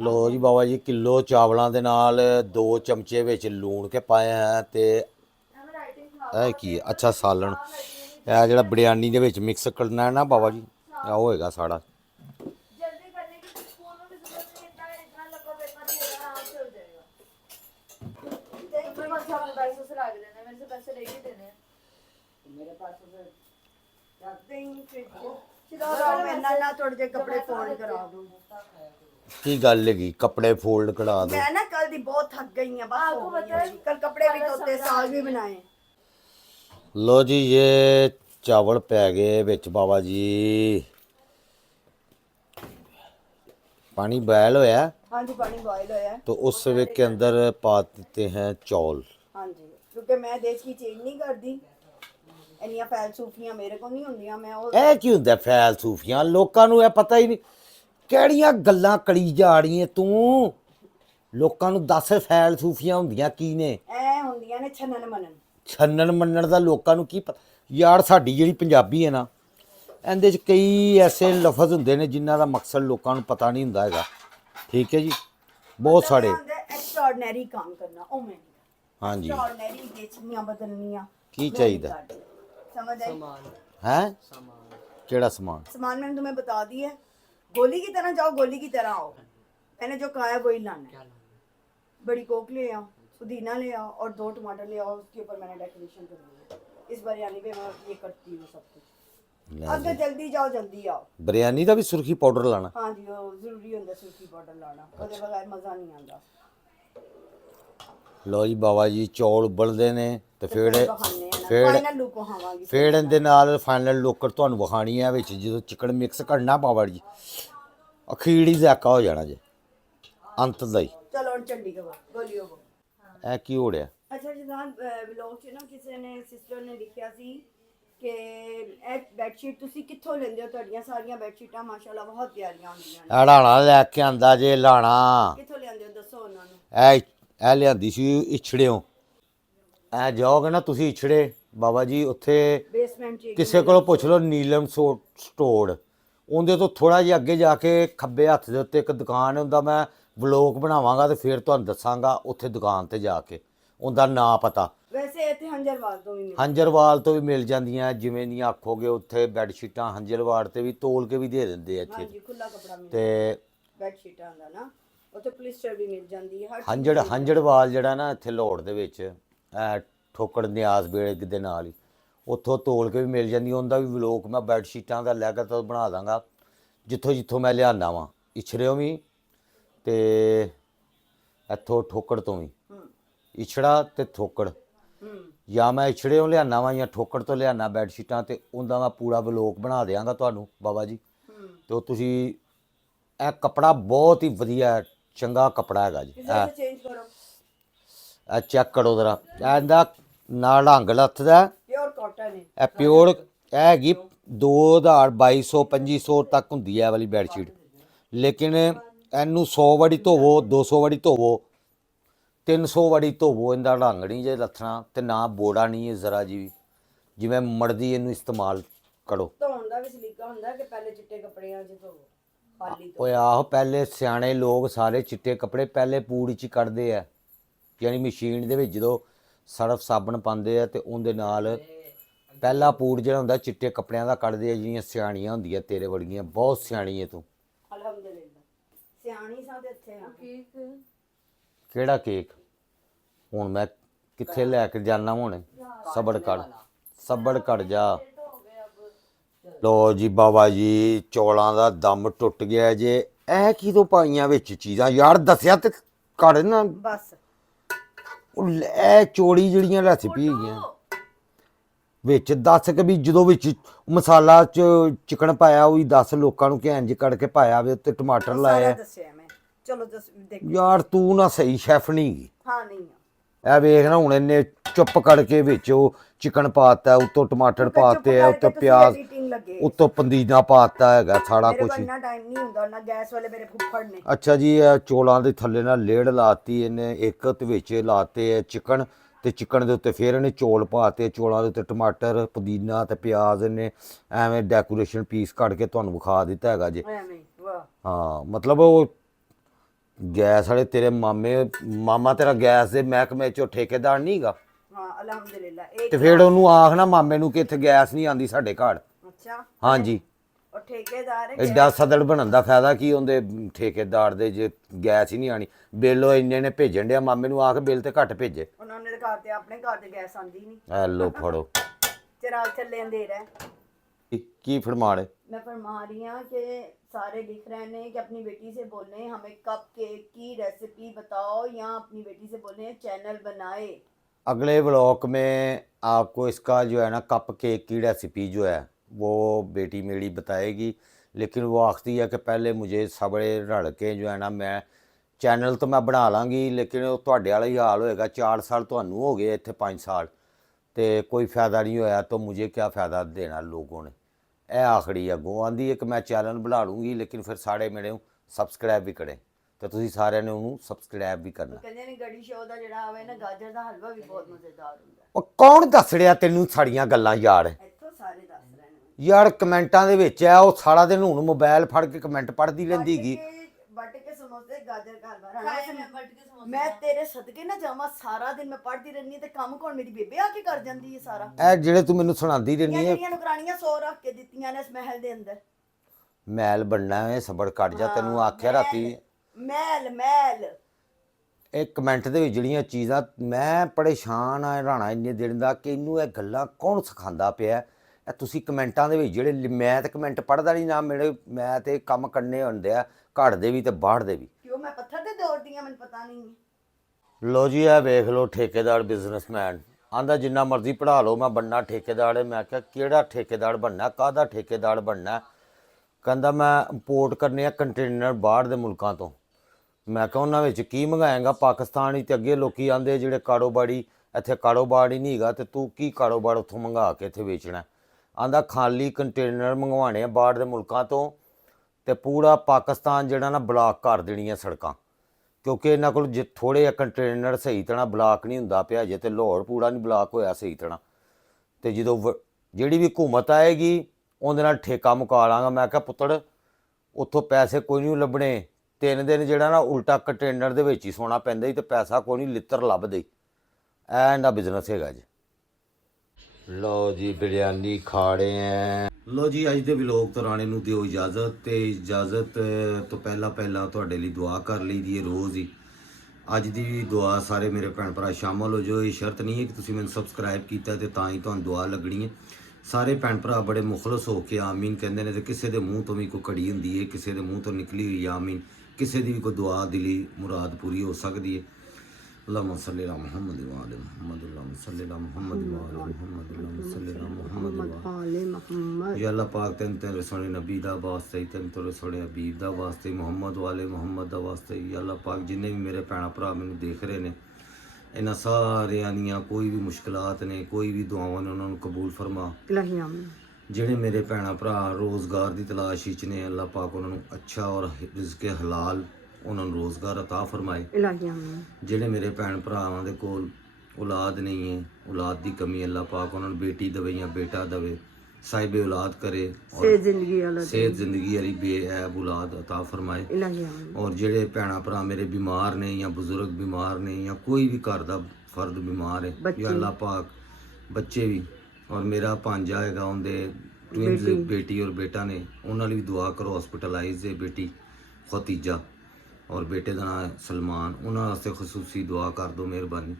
ਲੋ ਜੀ ਬਾਬਾ ਜੀ, ਕਿਲੋ ਚਾਵਲਾਂ ਦੇ ਨਾਲ 2 ਚਮਚੇ ਵਿੱਚ ਲੂਣ ਕੇ ਪਾਏ ਹੈ ਤੇ ਇਹ ਕੀ ਹੈ? ਅੱਛਾ ਸਾਲਣ। ਇਹ ਜਿਹੜਾ ਬਿਰਿਆਨੀ ਦੇ ਵਿੱਚ ਮਿਕਸ ਕਰਨਾ ਹੈ ਨਾ ਬਾਬਾ ਜੀ, ਇਹ ਹੋਏਗਾ ਸਾੜਾ। जल्दी करने की स्पून में जरूरत नहीं, इतना लंबा पेपर नहीं होगा, आराम से हो जाएगा। मेरे पास हम पैसे से लाके देना, मेरे से पैसे लेके देने। मेरे पास रखते ही फिर मैं ना थोड़े जे कपड़े फोल्ड करा दूं। ਕੀ ਗੱਲ ਹੈਗੀ ਕੱਪੜੇ ਫੋਲਡ ਕਰਾ ਦੋ? मैं ना कल दी बहुत थक गई हूं, बस हो गई है। कल कपड़े भी धोते, साग भी बनाए। ਲੋ ਜੀ ਇਹ ਚਾਵਲ ਪੈ ਗਏ ਵਿੱਚ ਬਾਬਾ ਜੀ। पानी बॉयल होया हाँ जी पानी बॉयल होया है। तो उस के अंदर पा देते हैं चौल। हाँ जी क्योंकि मैं देश की चेंज नहीं करती, इन्नियां फैलसूफियां मेरे को नहीं ਹੁੰਦੀਆਂ। मैं ਉਹ ਇਹ ਕੀ ਹੁੰਦਾ ਫੈਲਸੂਫੀਆਂ? ਲੋਕਾਂ ਨੂੰ ਇਹ ਪਤਾ ਹੀ ਨਹੀਂ ਕਿਹੜੀਆਂ ਗੱਲਾਂ ਕਰੀ ਜਾ ਰਹੀ ਹੈ ਤੂੰ। ਲੋਕਾਂ ਨੂੰ ਦੱਸ ਫੈਲਸੂਫੀਆਂ ਹੁੰਦੀਆਂ ਕੀ ਨੇ? ਐ ਹੁੰਦੀਆਂ ਨੇ ਛੰਨਣ ਮੰਨਣ। ਛੰਨਣ ਮੰਨਣ ਦਾ ਲੋਕਾਂ ਨੂੰ ਕੀ ਪਤਾ ਯਾਰ। ਸਾਡੀ ਜਿਹੜੀ ਪੰਜਾਬੀ ਹੈ ਨਾ, ਇਹਦੇ 'ਚ ਕਈ ਐਸੇ ਲਫ਼ਜ਼ ਹੁੰਦੇ ਨੇ ਜਿਨ੍ਹਾਂ ਦਾ ਮਕਸਦ ਲੋਕਾਂ ਨੂੰ ਪਤਾ ਨਹੀਂ ਹੁੰਦਾ ਹੈਗਾ। ਠੀਕ ਹੈ ਜੀ, ਬਹੁਤ ਸਾਰੇ। ਐਕਸਟਰਾਆਰਡੀਨਰੀ ਕੰਮ ਕਰਨਾ ਉਹ ਮੈਂ ਹਾਂਜੀ ਐਕਸਟਰਾਆਰਡੀਨਰੀ ਵੇਚਣੀਆਂ ਬਦਲਣੀਆਂ ਕੀ ਚਾਹੀਦਾ समझ आई? है? केड़ा सामान? सामान मैंने तुम्हें बता दिया, गोली की तरह जाओ, गोली की तरह आओ। मैंने जो कहा है वही लाना है। बड़ी कोक ले आओ, पुदीना ले आओ और 2 टमाटर ले आओ। उसके ऊपर मैंने डेकोरेशन करनी है। इस बिरयानी पे मैं ये करती हूँ सब कुछ। अब जल्दी जाओ जल्दी आओ। बिरयानी का भी सुर्खी पाउडर लाना? हाँ जी वो जरूरी होता सुर्खी पाउडर लाना, उसके बगैर मज़ा नहीं आता। लो जी बाबा जी चौल उबलते ने तो फिर फाइनल लुक वहावांगी। फिर इहदे नाल फाइनल लुक तुहानूं विखाणी है। विच जो चिकन मिक्स करना बाबा जी, अखीड़ी ज़ायका हो जाना जे अंत दा ही। चलो हुण चंडीगढ़ गोलियो को ਇਹ ਕੀ ਹੋ ਰਿਹਾ? अच्छा जनाब व्लॉग च ना किसी ने सिस्टर ने लिखिया सी कि ਇਹ ਬੈਡਸ਼ੀਟ ਤੁਸੀਂ ਕਿੱਥੋਂ ਲੈਂਦੇ ਹੋ? ਤੁਹਾਡੀਆਂ ਸਾਰੀਆਂ ਬੈਡਸ਼ੀਟਾਂ ਮਾਸ਼ਾਅੱਲਾ ਬਹੁਤ ਪਿਆਰੀਆਂ ਹੁੰਦੀਆਂ ਨੇ। ਇਹ ਲਾਣਾ ਲੈ ਕੇ ਆਂਦਾ ਜੇ ਲਾਣਾ। ਕਿੱਥੋਂ ਲਿਆਂਦੇ ਹੋ ਦੱਸੋ ਉਹਨਾਂ ਨੂੰ। ਇਹ ਲਿਆਂਦੀ ਸੀ ਇਛੜਿਓਂ। ਇਹ ਜਾਓਗੇ ਨਾ ਤੁਸੀਂ ਇਛੜੇ ਬਾਬਾ ਜੀ, ਉੱਥੇ ਬੇਸਮੈਂਟ ਚ ਕਿਸੇ ਕੋਲੋਂ ਪੁੱਛ ਲਓ ਨੀਲਮ ਸਟੋਰ। ਉਹਦੇ ਤੋਂ ਥੋੜਾ ਜਿਹਾ ਅੱਗੇ ਜਾ ਕੇ ਖੱਬੇ ਹੱਥ ਦੇ ਉੱਤੇ ਇੱਕ ਦੁਕਾਨ ਹੁੰਦਾ। ਮੈਂ ਵਲੋਗ ਬਣਾਵਾਂਗਾ ਤੇ ਫਿਰ ਤੁਹਾਨੂੰ ਦੱਸਾਂਗਾ ਉੱਥੇ ਦੁਕਾਨ ਤੇ ਜਾ ਕੇ ਉਹਦਾ ਨਾਂ ਪਤਾ। ਵੈਸੇ ਇੱਥੇ ਹੰਜਰਵਾਲ ਤੋਂ ਵੀ ਮਿਲਦਾ। ਹੰਜਰਵਾਲ ਤੋਂ ਵੀ ਮਿਲ ਜਾਂਦੀਆਂ ਜਿਵੇਂ ਦੀਆਂ ਆਖੋਗੇ। ਉੱਥੇ ਬੈੱਡ ਸ਼ੀਟਾਂ ਹੰਜਰਵਾਲ ਤੇ ਵੀ ਤੋਲ ਕੇ ਵੀ ਦੇ ਦਿੰਦੇ ਆ ਇੱਥੇ। ਹਾਂਜੀ ਖੁੱਲਾ ਕੱਪੜਾ ਮਿਲਦਾ ਤੇ ਬੈੱਡ ਸ਼ੀਟਾਂ ਦਾ ਨਾ, ਉੱਥੇ ਪਲਿਸਟਰ ਵੀ ਮਿਲ ਜਾਂਦੀ ਹੈ। ਹੰਜਰਵਾਲ ਜਿਹੜਾ ਨਾ ਇੱਥੇ ਲਾਹੌਰ ਦੇ ਵਿੱਚ ਠੋਕੜ ਨਿਆਜ਼ ਬੇਗ ਦੇ ਨਾਲ ਹੀ ਉੱਥੋਂ ਤੋਲ ਕੇ ਵੀ ਮਿਲ ਜਾਂਦੀ, ਉਹਦਾ ਵੀ ਵਲੋਗ ਮੈਂ ਬੈੱਡ ਸ਼ੀਟਾਂ ਦਾ ਲੈ ਕੇ ਤਾਂ ਬਣਾ ਦਾਂਗਾ, ਜਿੱਥੋਂ ਮੈਂ ਲਿਆਉਂਦਾ ਵਾਂ, ਇਛੜਿਓਂ ਵੀ ਤੇ ਇੱਥੋਂ ਠੋਕੜ ਤੋਂ ਵੀ, ਇਛੜਾ ਤੇ ਠੋਕੜ, ਜਾਂ ਮੈਂ ਇਛੜਿਓਂ ਲਿਆਉਂਦਾ ਵਾਂ ਜਾਂ ਠੋਕੜ ਤੋਂ ਲਿਆਉਂਦਾ ਬੈੱਡ ਸ਼ੀਟਾਂ, ਤੇ ਉਹਦਾ ਮੈਂ ਪੂਰਾ ਵਲੋਗ ਬਣਾ ਦਿਆਂਗਾ ਤੁਹਾਨੂੰ ਬਾਬਾ ਜੀ। ਤੇ ਉਹ ਤੁਸੀਂ, ਇਹ ਕੱਪੜਾ ਬਹੁਤ ਹੀ ਵਧੀਆ ਚੰਗਾ ਕੱਪੜਾ ਹੈਗਾ ਜੀ। ਚੇਂਜ ਕਰੋ, ਇਹ ਚੈੱਕ ਕਰੋ ਜ਼ਰਾ, ਇਹਦਾ ਨਾ ਰੰਗ ਲੱਥਦਾ, ਪਿਓਰ ਕਾਟਨ ਹੈ, ਇਹ ਪਿਓਰ, ਇਹ ਹੈਗੀ 2000 2200 2500 ਤੱਕ ਹੁੰਦੀ ਹੈ ਇਹ ਵਾਲੀ ਬੈੱਡ ਸ਼ੀਟ, ਲੇਕਿਨ ਇਹਨੂੰ 100 ਵਾਰੀ ਧੋਵੋ, 200 ਵਾਰੀ ਧੋਵੋ, 300 ਵਾਰੀ ਧੋਵੋ, ਇਹਦਾ ਰੰਗ ਨਹੀਂ ਜੇ ਲੱਥਣਾ ਤੇ ਨਾ ਬੋੜਾ ਨਹੀਂ ਹੈ ਜ਼ਰਾ ਜੀ ਵੀ, ਜਿਵੇਂ ਮਰਜ਼ੀ ਇਹਨੂੰ ਇਸਤੇਮਾਲ ਕਰੋ। ਧੋਣ ਦਾ ਵੀ ਸਲੀਕਾ ਹੁੰਦਾ ਕਿ ਪਹਿਲੇ ਚਿੱਟੇ ਕੱਪੜਿਆਂ 'ਚ ਧੋਵੋ, ਖਾਲੀ ਓਏ ਆਹੋ, ਪਹਿਲੇ ਸਿਆਣੇ ਲੋਕ ਸਾਰੇ ਚਿੱਟੇ ਕੱਪੜੇ ਪਹਿਲੇ ਪੂੜ 'ਚ ਹੀ ਕੱਢਦੇ ਆ, ਯਾਨੀ ਮਸ਼ੀਨ ਦੇ ਵਿੱਚ ਜਦੋਂ ਸਰਫ ਸਾਬਣ ਪਾਉਂਦੇ ਆ ਤੇ ਉਹਦੇ ਨਾਲ ਪਹਿਲਾ ਪੂੜ ਜਿਹੜਾ ਹੁੰਦਾ ਚਿੱਟੇ ਕੱਪੜਿਆਂ ਦਾ ਕੱਢਦੇ ਆ। ਜਿਹੜੀਆਂ ਸਿਆਣੀਆਂ ਹੁੰਦੀਆਂ ਤੇਰੇ ਵਰਗੀਆਂ, ਬਹੁਤ ਸਿਆਣੀ ਹੈ ਤੂੰ। ਅਲਹਮਦੁਲਿਲਾ ਸਿਆਣੀ ਸਾਂ ਤੇ ਇੱਥੇ ਆ। ਕਿਹੜਾ ਕੇਕ? ਹੁਣ ਮੈਂ ਕਿੱਥੇ ਲੈ ਕੇ ਜਾਣਾ, ਹੁਣ ਸਬੜ ਕਰ ਜਾ। ਲੋ ਜੀ ਬਾਬਾ ਜੀ, ਚੌਲਾਂ ਦਾ ਦਮ ਟੁੱਟ ਗਿਆ ਜੇ। ਇਹ ਕਿਦੋਂ ਪਾਈਆਂ ਵਿੱਚ ਚੀਜ਼ਾਂ ਯਾਰ, ਦੱਸਿਆ ਤੇ ਕਰ ਨਾ ਬਸ। ਇਹ ਚੋੜੀ ਜਿਹੜੀਆਂ ਰੈਸਿਪੀ ਹੈਗੀਆਂ ਵਿੱਚ ਦੱਸ ਕੇ ਵੀ, ਜਦੋਂ ਵਿੱਚ ਮਸਾਲਾ ਚ ਚਿਕਨ ਪਾਇਆ ਉਹ ਵੀ ਦੱਸ ਲੋਕਾਂ ਨੂੰ, ਘੈਂਜ ਕਰਕੇ ਪਾਇਆ ਵੇ, ਉੱਤੇ ਟਮਾਟਰ ਲਾਇਆ। ਦੱਸਿਆ ਮੈਂ, ਚਲੋ ਦੇਖ ਯਾਰ ਤੂੰ ਨਾ ਸਹੀ ਸ਼ੈਫ ਨਹੀਂ ਗਈ। ਹਾਂ ਨਹੀਂ ਇਹ ਵੇਖ ਨਾ, ਹੁਣ ਇਹਨੇ ਚੁੱਪ ਕਰਕੇ ਵਿੱਚ ਉਹ ਚਿਕਨ ਪਾਤਾ, ਉੱਤੋਂ ਟਮਾਟਰ ਪਾਤੇ ਆ, ਉੱਤੋਂ ਪਿਆਜ਼, ਉੱਤੋਂ ਪੁਦੀਨਾ ਪਾਤਾ ਹੈਗਾ, ਸਾਰਾ ਕੁਝ। ਇੰਨਾ ਟਾਈਮ ਨਹੀਂ ਹੁੰਦਾ ਨਾ, ਗੈਸ ਵਾਲੇ ਮੇਰੇ ਫੁੱਫੜ ਨੇ। ਅੱਛਾ ਜੀ, ਇਹ ਚੋਲਾਂ ਦੇ ਥੱਲੇ ਨਾਲ ਲੇੜ ਲਾਤੀ ਇਹਨੇ ਇੱਕ, ਤੇ ਵਿੱਚ ਲਾਤੇ ਚਿਕਨ, ਤੇ ਚਿਕਨ ਦੇ ਉੱਤੇ ਫਿਰ ਇਹਨੇ ਚੌਲ ਪਾਤੇ, ਚੌਲਾਂ ਦੇ ਉੱਤੇ ਟਮਾਟਰ, ਪੁਦੀਨਾ ਤੇ ਪਿਆਜ਼, ਇਹਨੇ ਐਵੇਂ ਡੈਕੋਰੇਸ਼ਨ ਪੀਸ ਕੱਢ ਕੇ ਤੁਹਾਨੂੰ ਵਿਖਾ ਦਿੱਤਾ ਹੈਗਾ ਜੀ। ਹਾਂ, ਮਤਲਬ ਉਹ ਗੈਸ ਵਾਲੇ ਤੇਰੇ ਮਾਮਾ ਤੇਰਾ ਗੈਸ ਦੇ ਮਹਿਕਮੇ ਚੋਂ ਠੇਕੇਦਾਰ ਨਹੀਂ ਹੈਗਾ? ਹਾਂ ਅਲਹਮਦੁਲਿਲਾ। ਤੇ ਫਿਰ ਉਹਨੂੰ ਆਖ ਨਾ ਮਾਮੇ ਨੂੰ ਕਿ ਇੱਥੇ ਗੈਸ ਨਹੀਂ ਆਂਦੀ ਸਾਡੇ ਘਰ। ਅੱਛਾ ਹਾਂਜੀ, ਉਹ ਠੇਕੇਦਾਰ ਹੈ। ਐਡਾ ਸਦੜ ਬਣਨ ਦਾ ਫਾਇਦਾ ਕੀ ਉਹਦੇ ਠੇਕੇਦਾਰ ਦੇ, ਜੇ ਗੈਸ ਹੀ ਨਹੀਂ ਆਣੀ। ਬਿੱਲ ਉਹ ਇੰਨੇ ਨੇ ਭੇਜਣ ਡਿਆ, ਮਾਮੇ ਨੂੰ ਆਖ ਬਿੱਲ ਤੇ ਘੱਟ ਭੇਜੇ। ਉਹਨਾਂ ਨੇ ਘਰ ਤੇ, ਆਪਣੇ ਘਰ ਤੇ ਗੈਸ ਆਂਦੀ ਨਹੀਂ। ਐ ਲੋ ਫੜੋ, ਚਿਰਾਗ ਚੱਲੇ ਦੇ ਰਿਹਾ। ਕੀ ਫਰਮਾੜੇ? मैं फरमा रही हूँ कि सारे लिख रहे हैं कि अपनी बेटी से बोले हमें कप केक की रेसिपी बताओ, या अपनी बेटी से बोले चैनल बनाए। अगले व्लॉग में आपको इसका जो है ना कप केक की रेसिपी जो है वो बेटी मेरी बताएगी, लेकिन वो आखती है कि पहले मुझे सबड़े रल के जो है ना, मैं चैनल तो मैं बना लाँगी, लेकिन ਤੁਹਾਡੇ वाला ही हाल होएगा। 4 साल ਤੁਹਾਨੂੰ हो गए इतने 5 साल, तो कोई फ़ायदा नहीं होया, तो मुझे क्या फ़ायदा देना लोगों ने। ਇਹ ਆਖੜੀ ਅੱਗੋਂ ਆਂਦੀ ਹੈ ਕਿ ਮੈਂ ਚੈਨਲ ਬਣਾ ਲੂੰਗੀ, ਲੇਕਿਨ ਫਿਰ ਸਾਰੇ ਮੇਰੇ ਨੂੰ ਸਬਸਕ੍ਰਾਈਬ ਵੀ ਕਰੇ, ਤੇ ਤੁਸੀਂ ਸਾਰਿਆਂ ਨੇ ਉਹਨੂੰ ਸਬਸਕ੍ਰਾਈਬ ਵੀ ਕਰਨਾ। ਕਹਿੰਦੇ ਨੇ ਗੜੀ ਸ਼ੋਅ ਦਾ ਜਿਹੜਾ ਆਵੇ ਨਾ, ਗਾਜਰ ਦਾ ਹਲਵਾ ਵੀ ਬਹੁਤ ਮਜ਼ੇਦਾਰ ਹੁੰਦਾ। ਉਹ ਕੌਣ ਦੱਸ ਰਿਹਾ ਤੈਨੂੰ ਸਾੜੀਆਂ ਗੱਲਾਂ ਯਾਰ? ਇੱਥੋਂ ਸਾਰੇ ਦੱਸ ਰਹੇ ਨੇ ਯਾਰ ਕਮੈਂਟਾਂ ਦੇ ਵਿੱਚ ਹੈ, ਉਹ ਸਾਰਾ ਦਿਨ ਹੁਣ ਮੋਬਾਈਲ ਫੜ ਕੇ ਕਮੈਂਟ ਪੜ੍ਹਦੀ ਰਹਿੰਦੀ ਹੈਗੀ। ਬਟ ਕੇ ਸਮੋਸੇ ਗਾਜਰ ਦਾ ਹਲਵਾ, ਮੈਂ ਤੇਰੇ ਸਦਕੇ ਨਾ ਜਾਵਾਂ, ਸਾਰਾ ਦਿਨ ਮੈਂ ਪੜ੍ਹਦੀ ਰਹਿੰਦੀ ਤੇ ਕੰਮ ਕੌਣ, ਮੇਰੀ ਬੇਬੇ ਆ ਕੇ ਕਰ ਜਾਂਦੀ ਹੈ ਸਾਰਾ। ਇਹ ਜਿਹੜੇ ਤੂੰ ਮੈਨੂੰ ਸੁਣਾਉਂਦੀ ਰਹਿੰਦੀ ਹੈ, ਜਿਹੜੀਆਂ ਨੁਕਰਾਨੀਆਂ 100 ਰੱਖ ਕੇ ਦਿੱਤੀਆਂ ਨੇ ਇਸ ਮਹਿਲ ਦੇ ਅੰਦਰ। ਮੈਲ ਬਣਨਾ ਹੈ, ਸਬਰ ਕੱਢ ਜਾ, ਤੈਨੂੰ ਆਖਿਆ ਰਾਤੀ। ਮੈਲ ਇਹ ਕਮੈਂਟ ਦੇ ਵਿੱਚ ਜਿਹੜੀਆਂ ਚੀਜ਼ਾਂ, ਮੈਂ ਪਰੇਸ਼ਾਨ ਆ ਰਾਣਾ ਇੰਨੇ ਦਿਨ ਦਾ ਕਿ ਇਹਨੂੰ ਇਹ ਗੱਲਾਂ ਕੌਣ ਸਿਖਾਉਂਦਾ ਪਿਆ। ਇਹ ਤੁਸੀਂ ਕਮੈਂਟਾਂ ਦੇ ਵਿੱਚ ਜਿਹੜੇ, ਮੈਂ ਤਾਂ ਕਮੈਂਟ ਪੜ੍ਹਦਾ ਨਹੀਂ ਨਾ, ਮੈਂ ਤੇ ਕੰਮ ਕਰਨੇ ਹੁੰਦੇ ਆ ਘਰ ਦੇ ਵੀ ਤੇ ਬਾਹਰ ਦੇ ਵੀ। ਕਿਉਂ ਮੈਂ ਪੱਥਰ ਤੇ ਦੌੜਦੀ ਆ, ਮੈਨੂੰ ਪਤਾ ਨਹੀਂ। ਲੋ ਜੀ, ਇਹ ਵੇਖ ਲਓ, ਠੇਕੇਦਾਰ ਬਿਜ਼ਨਸਮੈਨ ਆਂਦਾ ਜਿੰਨਾ ਮਰਜ਼ੀ ਪੜ੍ਹਾ ਲਓ, ਮੈਂ ਬਣਨਾ ਠੇਕੇਦਾਰ ਹੈ। ਮੈਂ ਕਿਹਾ ਕਿਹੜਾ ਠੇਕੇਦਾਰ ਬਣਨਾ, ਕਾਹਦਾ ਠੇਕੇਦਾਰ ਬਣਨਾ? ਕਹਿੰਦਾ ਮੈਂ ਇੰਪੋਰਟ ਕਰਨੇ ਆ ਕੰਟੇਨਰ ਬਾਹਰ ਦੇ ਮੁਲਕਾਂ ਤੋਂ। ਮੈਂ ਕਿਹਾ ਉਹਨਾਂ ਵਿੱਚ ਕੀ ਮੰਗਾਏਗਾ? ਪਾਕਿਸਤਾਨ ਹੀ ਤੇ ਅੱਗੇ ਲੋਕੀ ਆਂਦੇ ਜਿਹੜੇ ਕਾਰੋਬਾਰੀ, ਇੱਥੇ ਕਾਰੋਬਾਰ ਹੀ ਨਹੀਂ ਹੈਗਾ, ਤੇ ਤੂੰ ਕੀ ਕਾਰੋਬਾਰ ਉੱਥੋਂ ਮੰਗਾ ਕੇ ਇੱਥੇ ਵੇਚਣਾ? ਆਂਦਾ ਖਾਲੀ ਕੰਟੇਨਰ ਮੰਗਵਾਉਣੇ ਆ ਬਾਹਰ ਦੇ ਮੁਲਕਾਂ ਤੋਂ, ਤੇ ਪੂਰਾ ਪਾਕਿਸਤਾਨ ਜਿਹੜਾ ਨਾ ਬਲਾਕ ਕਰ ਦੇਣੀਆਂ ਸੜਕਾਂ, ਕਿਉਂਕਿ ਇਹਨਾਂ ਕੋਲ ਜੇ ਥੋੜ੍ਹੇ ਜਿਹੇ ਕੰਟੇਨਰ ਸਹੀ ਤਰ੍ਹਾਂ ਬਲਾਕ ਨਹੀਂ ਹੁੰਦਾ ਪਿਆ ਜੇ, ਤੇ ਲਾਹੌਰ ਪੂਰਾ ਨਹੀਂ ਬਲਾਕ ਹੋਇਆ ਸਹੀ ਤਰ੍ਹਾਂ। ਤੇ ਜਦੋਂ ਜਿਹੜੀ ਵੀ ਹਕੂਮਤ ਆਏਗੀ ਉਹਦੇ ਨਾਲ ਠੇਕਾ ਮੁਕਾ ਲਾਂਗਾ। ਮੈਂ ਕਿਹਾ ਪੁੱਤੜ, ਉੱਥੋਂ ਪੈਸੇ ਕੋਈ ਨਹੀਂ ਲੱਭਣੇ, 3 ਦਿਨ ਜਿਹੜਾ ਨਾ ਉਲਟਾ ਕੰਟੇਨਰ ਦੇ ਵਿੱਚ ਹੀ ਸੋਣਾ ਪੈਂਦਾ ਹੀ, ਤੇ ਪੈਸਾ ਕੋਈ ਨਹੀਂ ਲਿੱਤਰ ਲੱਭਦੇ। ਐ ਇਹਦਾ ਬਿਜ਼ਨਸ ਹੈਗਾ ਜੀ। ਲਓ ਜੀ, ਬਿਰਿਆਨੀ ਖਾ ਰਹੇ ਹੈ। ਲਓ ਜੀ, ਅੱਜ ਦੇ ਵਲੋਗ ਤੋਂ ਰਾਣੇ ਨੂੰ ਦਿਓ ਇਜਾਜ਼ਤ, ਤੇ ਇਜਾਜ਼ਤ ਤੋਂ ਪਹਿਲਾਂ ਤੁਹਾਡੇ ਲਈ ਦੁਆ ਕਰ ਲਈ ਦੀ ਹੈ ਰੋਜ਼ ਹੀ। ਅੱਜ ਦੀ ਵੀ ਦੁਆ ਸਾਰੇ ਮੇਰੇ ਭੈਣ ਭਰਾ ਸ਼ਾਮਲ ਹੋ ਜਾਓ। ਇਹ ਸ਼ਰਤ ਨਹੀਂ ਹੈ ਕਿ ਤੁਸੀਂ ਮੈਨੂੰ ਸਬਸਕ੍ਰਾਈਬ ਕੀਤਾ ਤੇ ਤਾਂ ਹੀ ਤੁਹਾਨੂੰ ਦੁਆ ਲੱਗਣੀ ਹੈ। ਸਾਰੇ ਭੈਣ ਭਰਾ ਬੜੇ ਮੁਖਲਸ ਹੋ ਕੇ ਆਮੀਨ ਕਹਿੰਦੇ ਨੇ, ਤੇ ਕਿਸੇ ਦੇ ਮੂੰਹ ਤੋਂ ਵੀ ਕੋਈ ਘੜੀ ਹੁੰਦੀ ਹੈ, ਕਿਸੇ ਦੇ ਮੂੰਹ ਤੋਂ ਨਿਕਲੀ ਹੋਈ ਆਮੀਨ, ਕਿਸੇ ਦੀ ਵੀ ਕੋਈ ਦੁਆ ਦਿਲੀ ਮੁਰਾਦ ਪੂਰੀ ਹੋ ਸਕਦੀ ਹੈ। ਅੱਲਾਹੁम्मा सल्ली अला मुहम्मद व आले मुहम्मद, अल्लाहुम्मा सल्ली अला मुहम्मद व आले मुहम्मद, अल्लाहुम्मा सल्ली अला मुहम्मद व आले मुहम्मद। या अल्लाह पाक तेन तेरे सोने नबी दा वास्ते, तेन तेरे सोने हबीब दा वास्ते, मुहम्मद वाले मुहम्मद दा वास्ते। या अल्लाह पाक जिन्ने भी मेरे भैन भरा मैनू देख रहे ने, इन्हां सारियां दियां कोई भी मुश्किलात ने, कोई भी दुआवां ने, उन्हां नू कबूल फरमा। इलाही आमीन। ਜਿਹੜੇ ਮੇਰੇ ਭੈਣਾਂ ਭਰਾ ਰੋਜ਼ਗਾਰ ਦੀ ਤਲਾਸ਼ ਵਿੱਚ ਨੇ, ਅੱਲਾਹ ਪਾਕ ਉਹਨਾਂ ਨੂੰ ਅੱਛਾ ਔਰ ਰਿਜ਼ਕ ਹਲਾਲ ਉਹਨਾਂ ਨੂੰ ਰੋਜ਼ਗਾਰ ਅਤਾ ਫਰਮਾਏ। ਇਲਾਹੀ ਆਮੀਨ। ਜਿਹੜੇ ਮੇਰੇ ਭੈਣ ਭਰਾਵਾਂ ਦੇ ਕੋਲ ਔਲਾਦ ਨਹੀਂ ਹੈ, ਔਲਾਦ ਦੀ ਕਮੀ, ਅੱਲਾਹ ਪਾਕ ਉਹਨਾਂ ਨੂੰ ਬੇਟੀ ਦੇਵੇ ਜਾਂ ਬੇਟਾ ਦੇਵੇ, ਸਾਹਿਬ ਔਲਾਦ करे सेहत जिंदगी वाला सेहत जिंदगी वाली बेऐब औलाद अता फरमाए। इलाही आमीन। और ਜਿਹੜੇ ਭੈਣਾਂ ਭਰਾ ਮੇਰੇ ਬਿਮਾਰ ਨੇ ਜਾਂ ਬਜ਼ੁਰਗ ਬਿਮਾਰ ਨੇ ਜਾਂ ਕੋਈ ਵੀ ਘਰ ਦਾ ਫਰਦ ਬਿਮਾਰ ਹੈ, ਜਾਂ ਅੱਲਾਹ ਪਾਕ ਬੱਚੇ ਵੀ, ਔਰ ਮੇਰਾ ਭਾਂਜਾ ਹੈਗਾ ਉਹਦੇ ਟਵਿੰਸ ਬੇਟੀ ਔਰ ਬੇਟਾ ਨੇ, ਉਹਨਾਂ ਲਈ ਵੀ ਦੁਆ ਕਰੋ। ਹਸਪੀਟਲਾਈਜ਼ ਹੈ ਬੇਟੀ ਖਤੀਜਾ ਔਰ ਬੇਟੇ ਦਾ ਨਾਮ ਸਲਮਾਨ, ਉਹਨਾਂ ਵਾਸਤੇ ਖਸੂਸੀ ਦੁਆ ਕਰ ਦਿਓ ਮਿਹਰਬਾਨੀ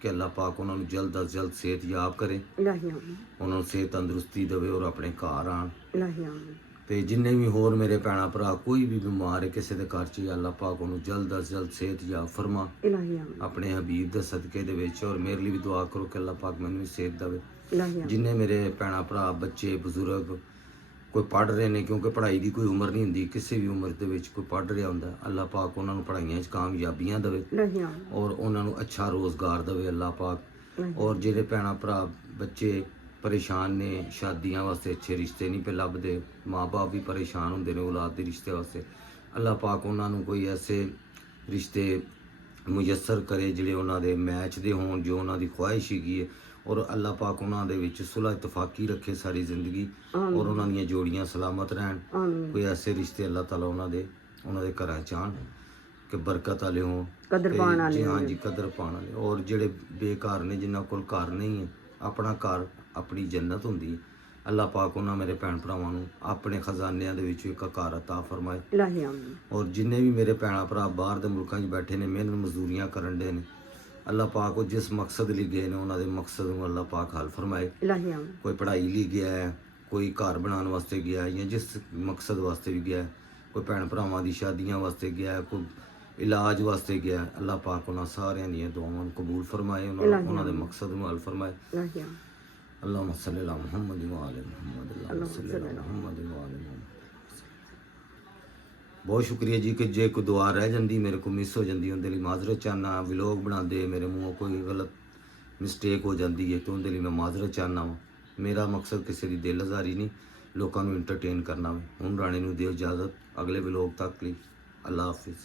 ਕਿ ਅੱਲਾਹ ਪਾਕ ਉਹਨਾਂ ਨੂੰ ਜਲਦ ਤੋਂ ਜਲਦ ਸਿਹਤ ਯਾਬ ਕਰੇ, ਇਲਾਹੀ ਆਮੀਨ। ਉਹਨਾਂ ਨੂੰ ਸਿਹਤ ਤੰਦਰੁਸਤੀ ਦੇਵੇ ਔਰ ਆਪਣੇ ਘਰ ਆਣ। ਇਲਾਹੀ ਆਮੀਨ। ਤੇ ਜਿੰਨੇ ਵੀ ਹੋਰ ਮੇਰੇ ਭੈਣਾਂ ਭਰਾ ਕੋਈ ਵੀ ਬਿਮਾਰ ਹੈ ਕਿਸੇ ਦੇ ਘਰ 'ਚ, ਅੱਲਾਹ ਪਾਕ ਉਹਨੂੰ ਜਲਦ ਤੋਂ ਜਲਦ ਸਿਹਤ ਯਾਬ ਫਰਮਾ ਇਲਾਹੀ ਆਮੀਨ। ਆਪਣੇ ਹਬੀਬ ਦੇ ਸਦਕੇ ਦੇ ਵਿੱਚ। ਔਰ ਮੇਰੇ ਲਈ ਵੀ ਦੁਆ ਕਰੋ ਕਿ ਅੱਲਾਹ ਪਾਕ ਮੈਨੂੰ ਵੀ ਸਿਹਤ ਦੇਵੇ। ਇਲਾਹੀ ਆਮੀਨ। ਜਿੰਨੇ ਮੇਰੇ ਭੈਣਾਂ ਭਰਾ ਬੱਚੇ ਬਜ਼ੁਰਗ ਕੋਈ ਪੜ੍ਹ ਰਹੇ ਨੇ, ਕਿਉਂਕਿ ਪੜ੍ਹਾਈ ਦੀ ਕੋਈ ਉਮਰ ਨਹੀਂ ਹੁੰਦੀ, ਕਿਸੇ ਵੀ ਉਮਰ ਦੇ ਵਿੱਚ ਕੋਈ ਪੜ੍ਹ ਰਿਹਾ ਹੁੰਦਾ, ਅੱਲਾਹ ਪਾਕ ਉਹਨਾਂ ਨੂੰ ਪੜ੍ਹਾਈਆਂ 'ਚ ਕਾਮਯਾਬੀਆਂ ਦੇਵੇ ਇਲਾਹੀ ਆਮੀਨ। ਔਰ ਉਹਨਾਂ ਨੂੰ ਅੱਛਾ ਰੋਜ਼ਗਾਰ ਦੇਵੇ ਅੱਲਾਹ ਪਾਕ। ਔਰ ਜਿਹੜੇ ਭੈਣਾਂ ਭਰਾ ਬੱਚੇ ਪਰੇਸ਼ਾਨ ਨੇ, ਸ਼ਾਦੀਆਂ ਵਾਸਤੇ ਅੱਛੇ ਰਿਸ਼ਤੇ ਨਹੀਂ ਪੇ ਲੱਭਦੇ, ਮਾਂ-ਬਾਪ ਵੀ ਪਰੇਸ਼ਾਨ ਹੁੰਦੇ ਨੇ ਔਲਾਦ ਦੇ ਰਿਸ਼ਤੇ ਵਾਸਤੇ, ਅੱਲਾਹ ਪਾਕ ਉਹਨਾਂ ਨੂੰ ਕੋਈ ਐਸੇ ਰਿਸ਼ਤੇ ਮੁਯੱਸਰ ਕਰੇ ਜਿਹੜੇ ਉਹਨਾਂ ਦੇ ਮੈਚ ਦੇ ਹੋਣ, ਜੋ ਉਹਨਾਂ ਦੀ ਖੁਆਇਸ਼ ਹੈਗੀ ਹੈ। ਔਰ ਅੱਲਾਹ ਪਾਕ ਉਹਨਾਂ ਦੇ ਵਿੱਚ ਸੁਲਹ ਇਤਫਾਕੀ ਰੱਖੇ ਸਾਰੀ ਜ਼ਿੰਦਗੀ, ਔਰ ਉਹਨਾਂ ਦੀਆਂ ਜੋੜੀਆਂ ਸਲਾਮਤ ਰਹਿਣ। ਕੋਈ ਐਸੇ ਰਿਸ਼ਤੇ ਅੱਲਾਹ ਤਾਲਾ ਉਹਨਾਂ ਦੇ ਘਰਾਂ 'ਚ ਆਉਣ ਕਿ ਬਰਕਤ ਵਾਲੇ ਹੋਣ, ਕਦਰ ਪਾਉਣ ਵਾਲੇ। ਜੀ ਹਾਂ ਜੀ, ਕਦਰ ਪਾਉਣ ਵਾਲੇ। ਔਰ ਜਿਹੜੇ ਬੇਘਰ ਨੇ, ਜਿਨ੍ਹਾਂ ਕੋਲ ਘਰ ਨਹੀਂ ਹੈ, ਆਪਣਾ ਘਰ ਆਪਣੀ ਜੰਨਤ ਹੁੰਦੀ ਹੈ, ਅੱਲਾਹ ਪਾਕ ਉਹਨਾਂ ਮੇਰੇ ਭੈਣ ਭਰਾਵਾਂ ਨੂੰ ਆਪਣੇ ਖਜ਼ਾਨਿਆਂ ਦੇ ਵਿੱਚੋਂ ਇੱਕ ਘਰ ਅਤਾ ਫਰਮਾਏ। ਇਲਾਹੀ ਆਮੀਨ। ਔਰ ਜਿੰਨੇ ਵੀ ਮੇਰੇ ਭੈਣਾਂ ਭਰਾ ਬਾਹਰ ਦੇ ਮੁਲਕਾਂ 'ਚ ਬੈਠੇ ਨੇ, ਮਿਹਨਤ ਮਜ਼ਦੂਰੀਆਂ ਕਰਨ ਦੇ ਨੇ, ਅੱਲਾਹ ਪਾਕ ਉਹ ਜਿਸ ਮਕਸਦ ਲਈ ਗਏ ਨੇ ਉਹਨਾਂ ਦੇ ਮਕਸਦ ਨੂੰ ਅੱਲਾਹ ਪਾਕ ਹੱਲ ਫਰਮਾਏ। ਇਲਾਹੀ ਆਮੀਨ। ਕੋਈ ਪੜ੍ਹਾਈ ਲਈ ਗਿਆ ਹੈ, ਕੋਈ ਘਰ ਬਣਾਉਣ ਵਾਸਤੇ ਗਿਆ ਹੈ, ਜਾਂ ਜਿਸ ਮਕਸਦ ਵਾਸਤੇ ਵੀ ਗਿਆ ਹੈ, ਕੋਈ ਭੈਣ ਭਰਾਵਾਂ ਦੀ ਸ਼ਾਦੀਆਂ ਵਾਸਤੇ ਗਿਆ ਹੈ, ਕੋਈ ਇਲਾਜ ਵਾਸਤੇ ਗਿਆ ਹੈ, ਅੱਲਾਹ ਪਾਕ ਉਹਨਾਂ ਸਾਰਿਆਂ ਦੀਆਂ ਦੁਆਵਾਂ ਨੂੰ ਕਬੂਲ ਫਰਮਾਏ, ਉਹਨਾਂ ਦੇ ਮਕਸਦ ਨੂੰ ਹੱਲ ਫਰਮਾਏ। ਇਲਾਹੀ ਆਮੀਨ। ਅੱਲਾਹੁम्मा सल्ली अला मुहम्मद व आले मुहम्मद, अल्लाहुम्मा सल्ली अला मुहम्मद व आले मुहम्मद। ਬਹੁਤ ਸ਼ੁਕਰੀਆ ਜੀ ਕਿ ਜੇ ਕੋਈ ਦੁਆ ਰਹਿ ਜਾਂਦੀ ਮੇਰੇ ਕੋਲ ਮਿਸ ਹੋ ਜਾਂਦੀ, ਉਹਦੇ ਲਈ ਮਾਜ਼ਰਤ ਚਾਹਨਾ। ਵਲੋਗ ਬਣਾਉਂਦੇ ਮੇਰੇ ਮੂੰਹੋਂ ਕੋਈ ਗਲਤ ਮਿਸਟੇਕ ਹੋ ਜਾਂਦੀ ਹੈ ਤਾਂ ਉਹਦੇ ਲਈ ਮੈਂ ਮਾਜ਼ਰਤ ਚਾਹਨਾ ਵਾਂ। ਮੇਰਾ ਮਕਸਦ ਕਿਸੇ ਦੀ ਦਿਲ ਆਜ਼ਾਰੀ ਨਹੀਂ, ਲੋਕਾਂ ਨੂੰ ਇੰਟਰਟੇਨ ਕਰਨਾ ਵਾ। ਹੁਣ ਰਾਣੇ ਨੂੰ ਦਿਓ ਇਜਾਜ਼ਤ, ਅਗਲੇ ਵਲੋਗ ਤੱਕ ਲਈ ਅੱਲਾਹ ਹਾਫਿਜ਼।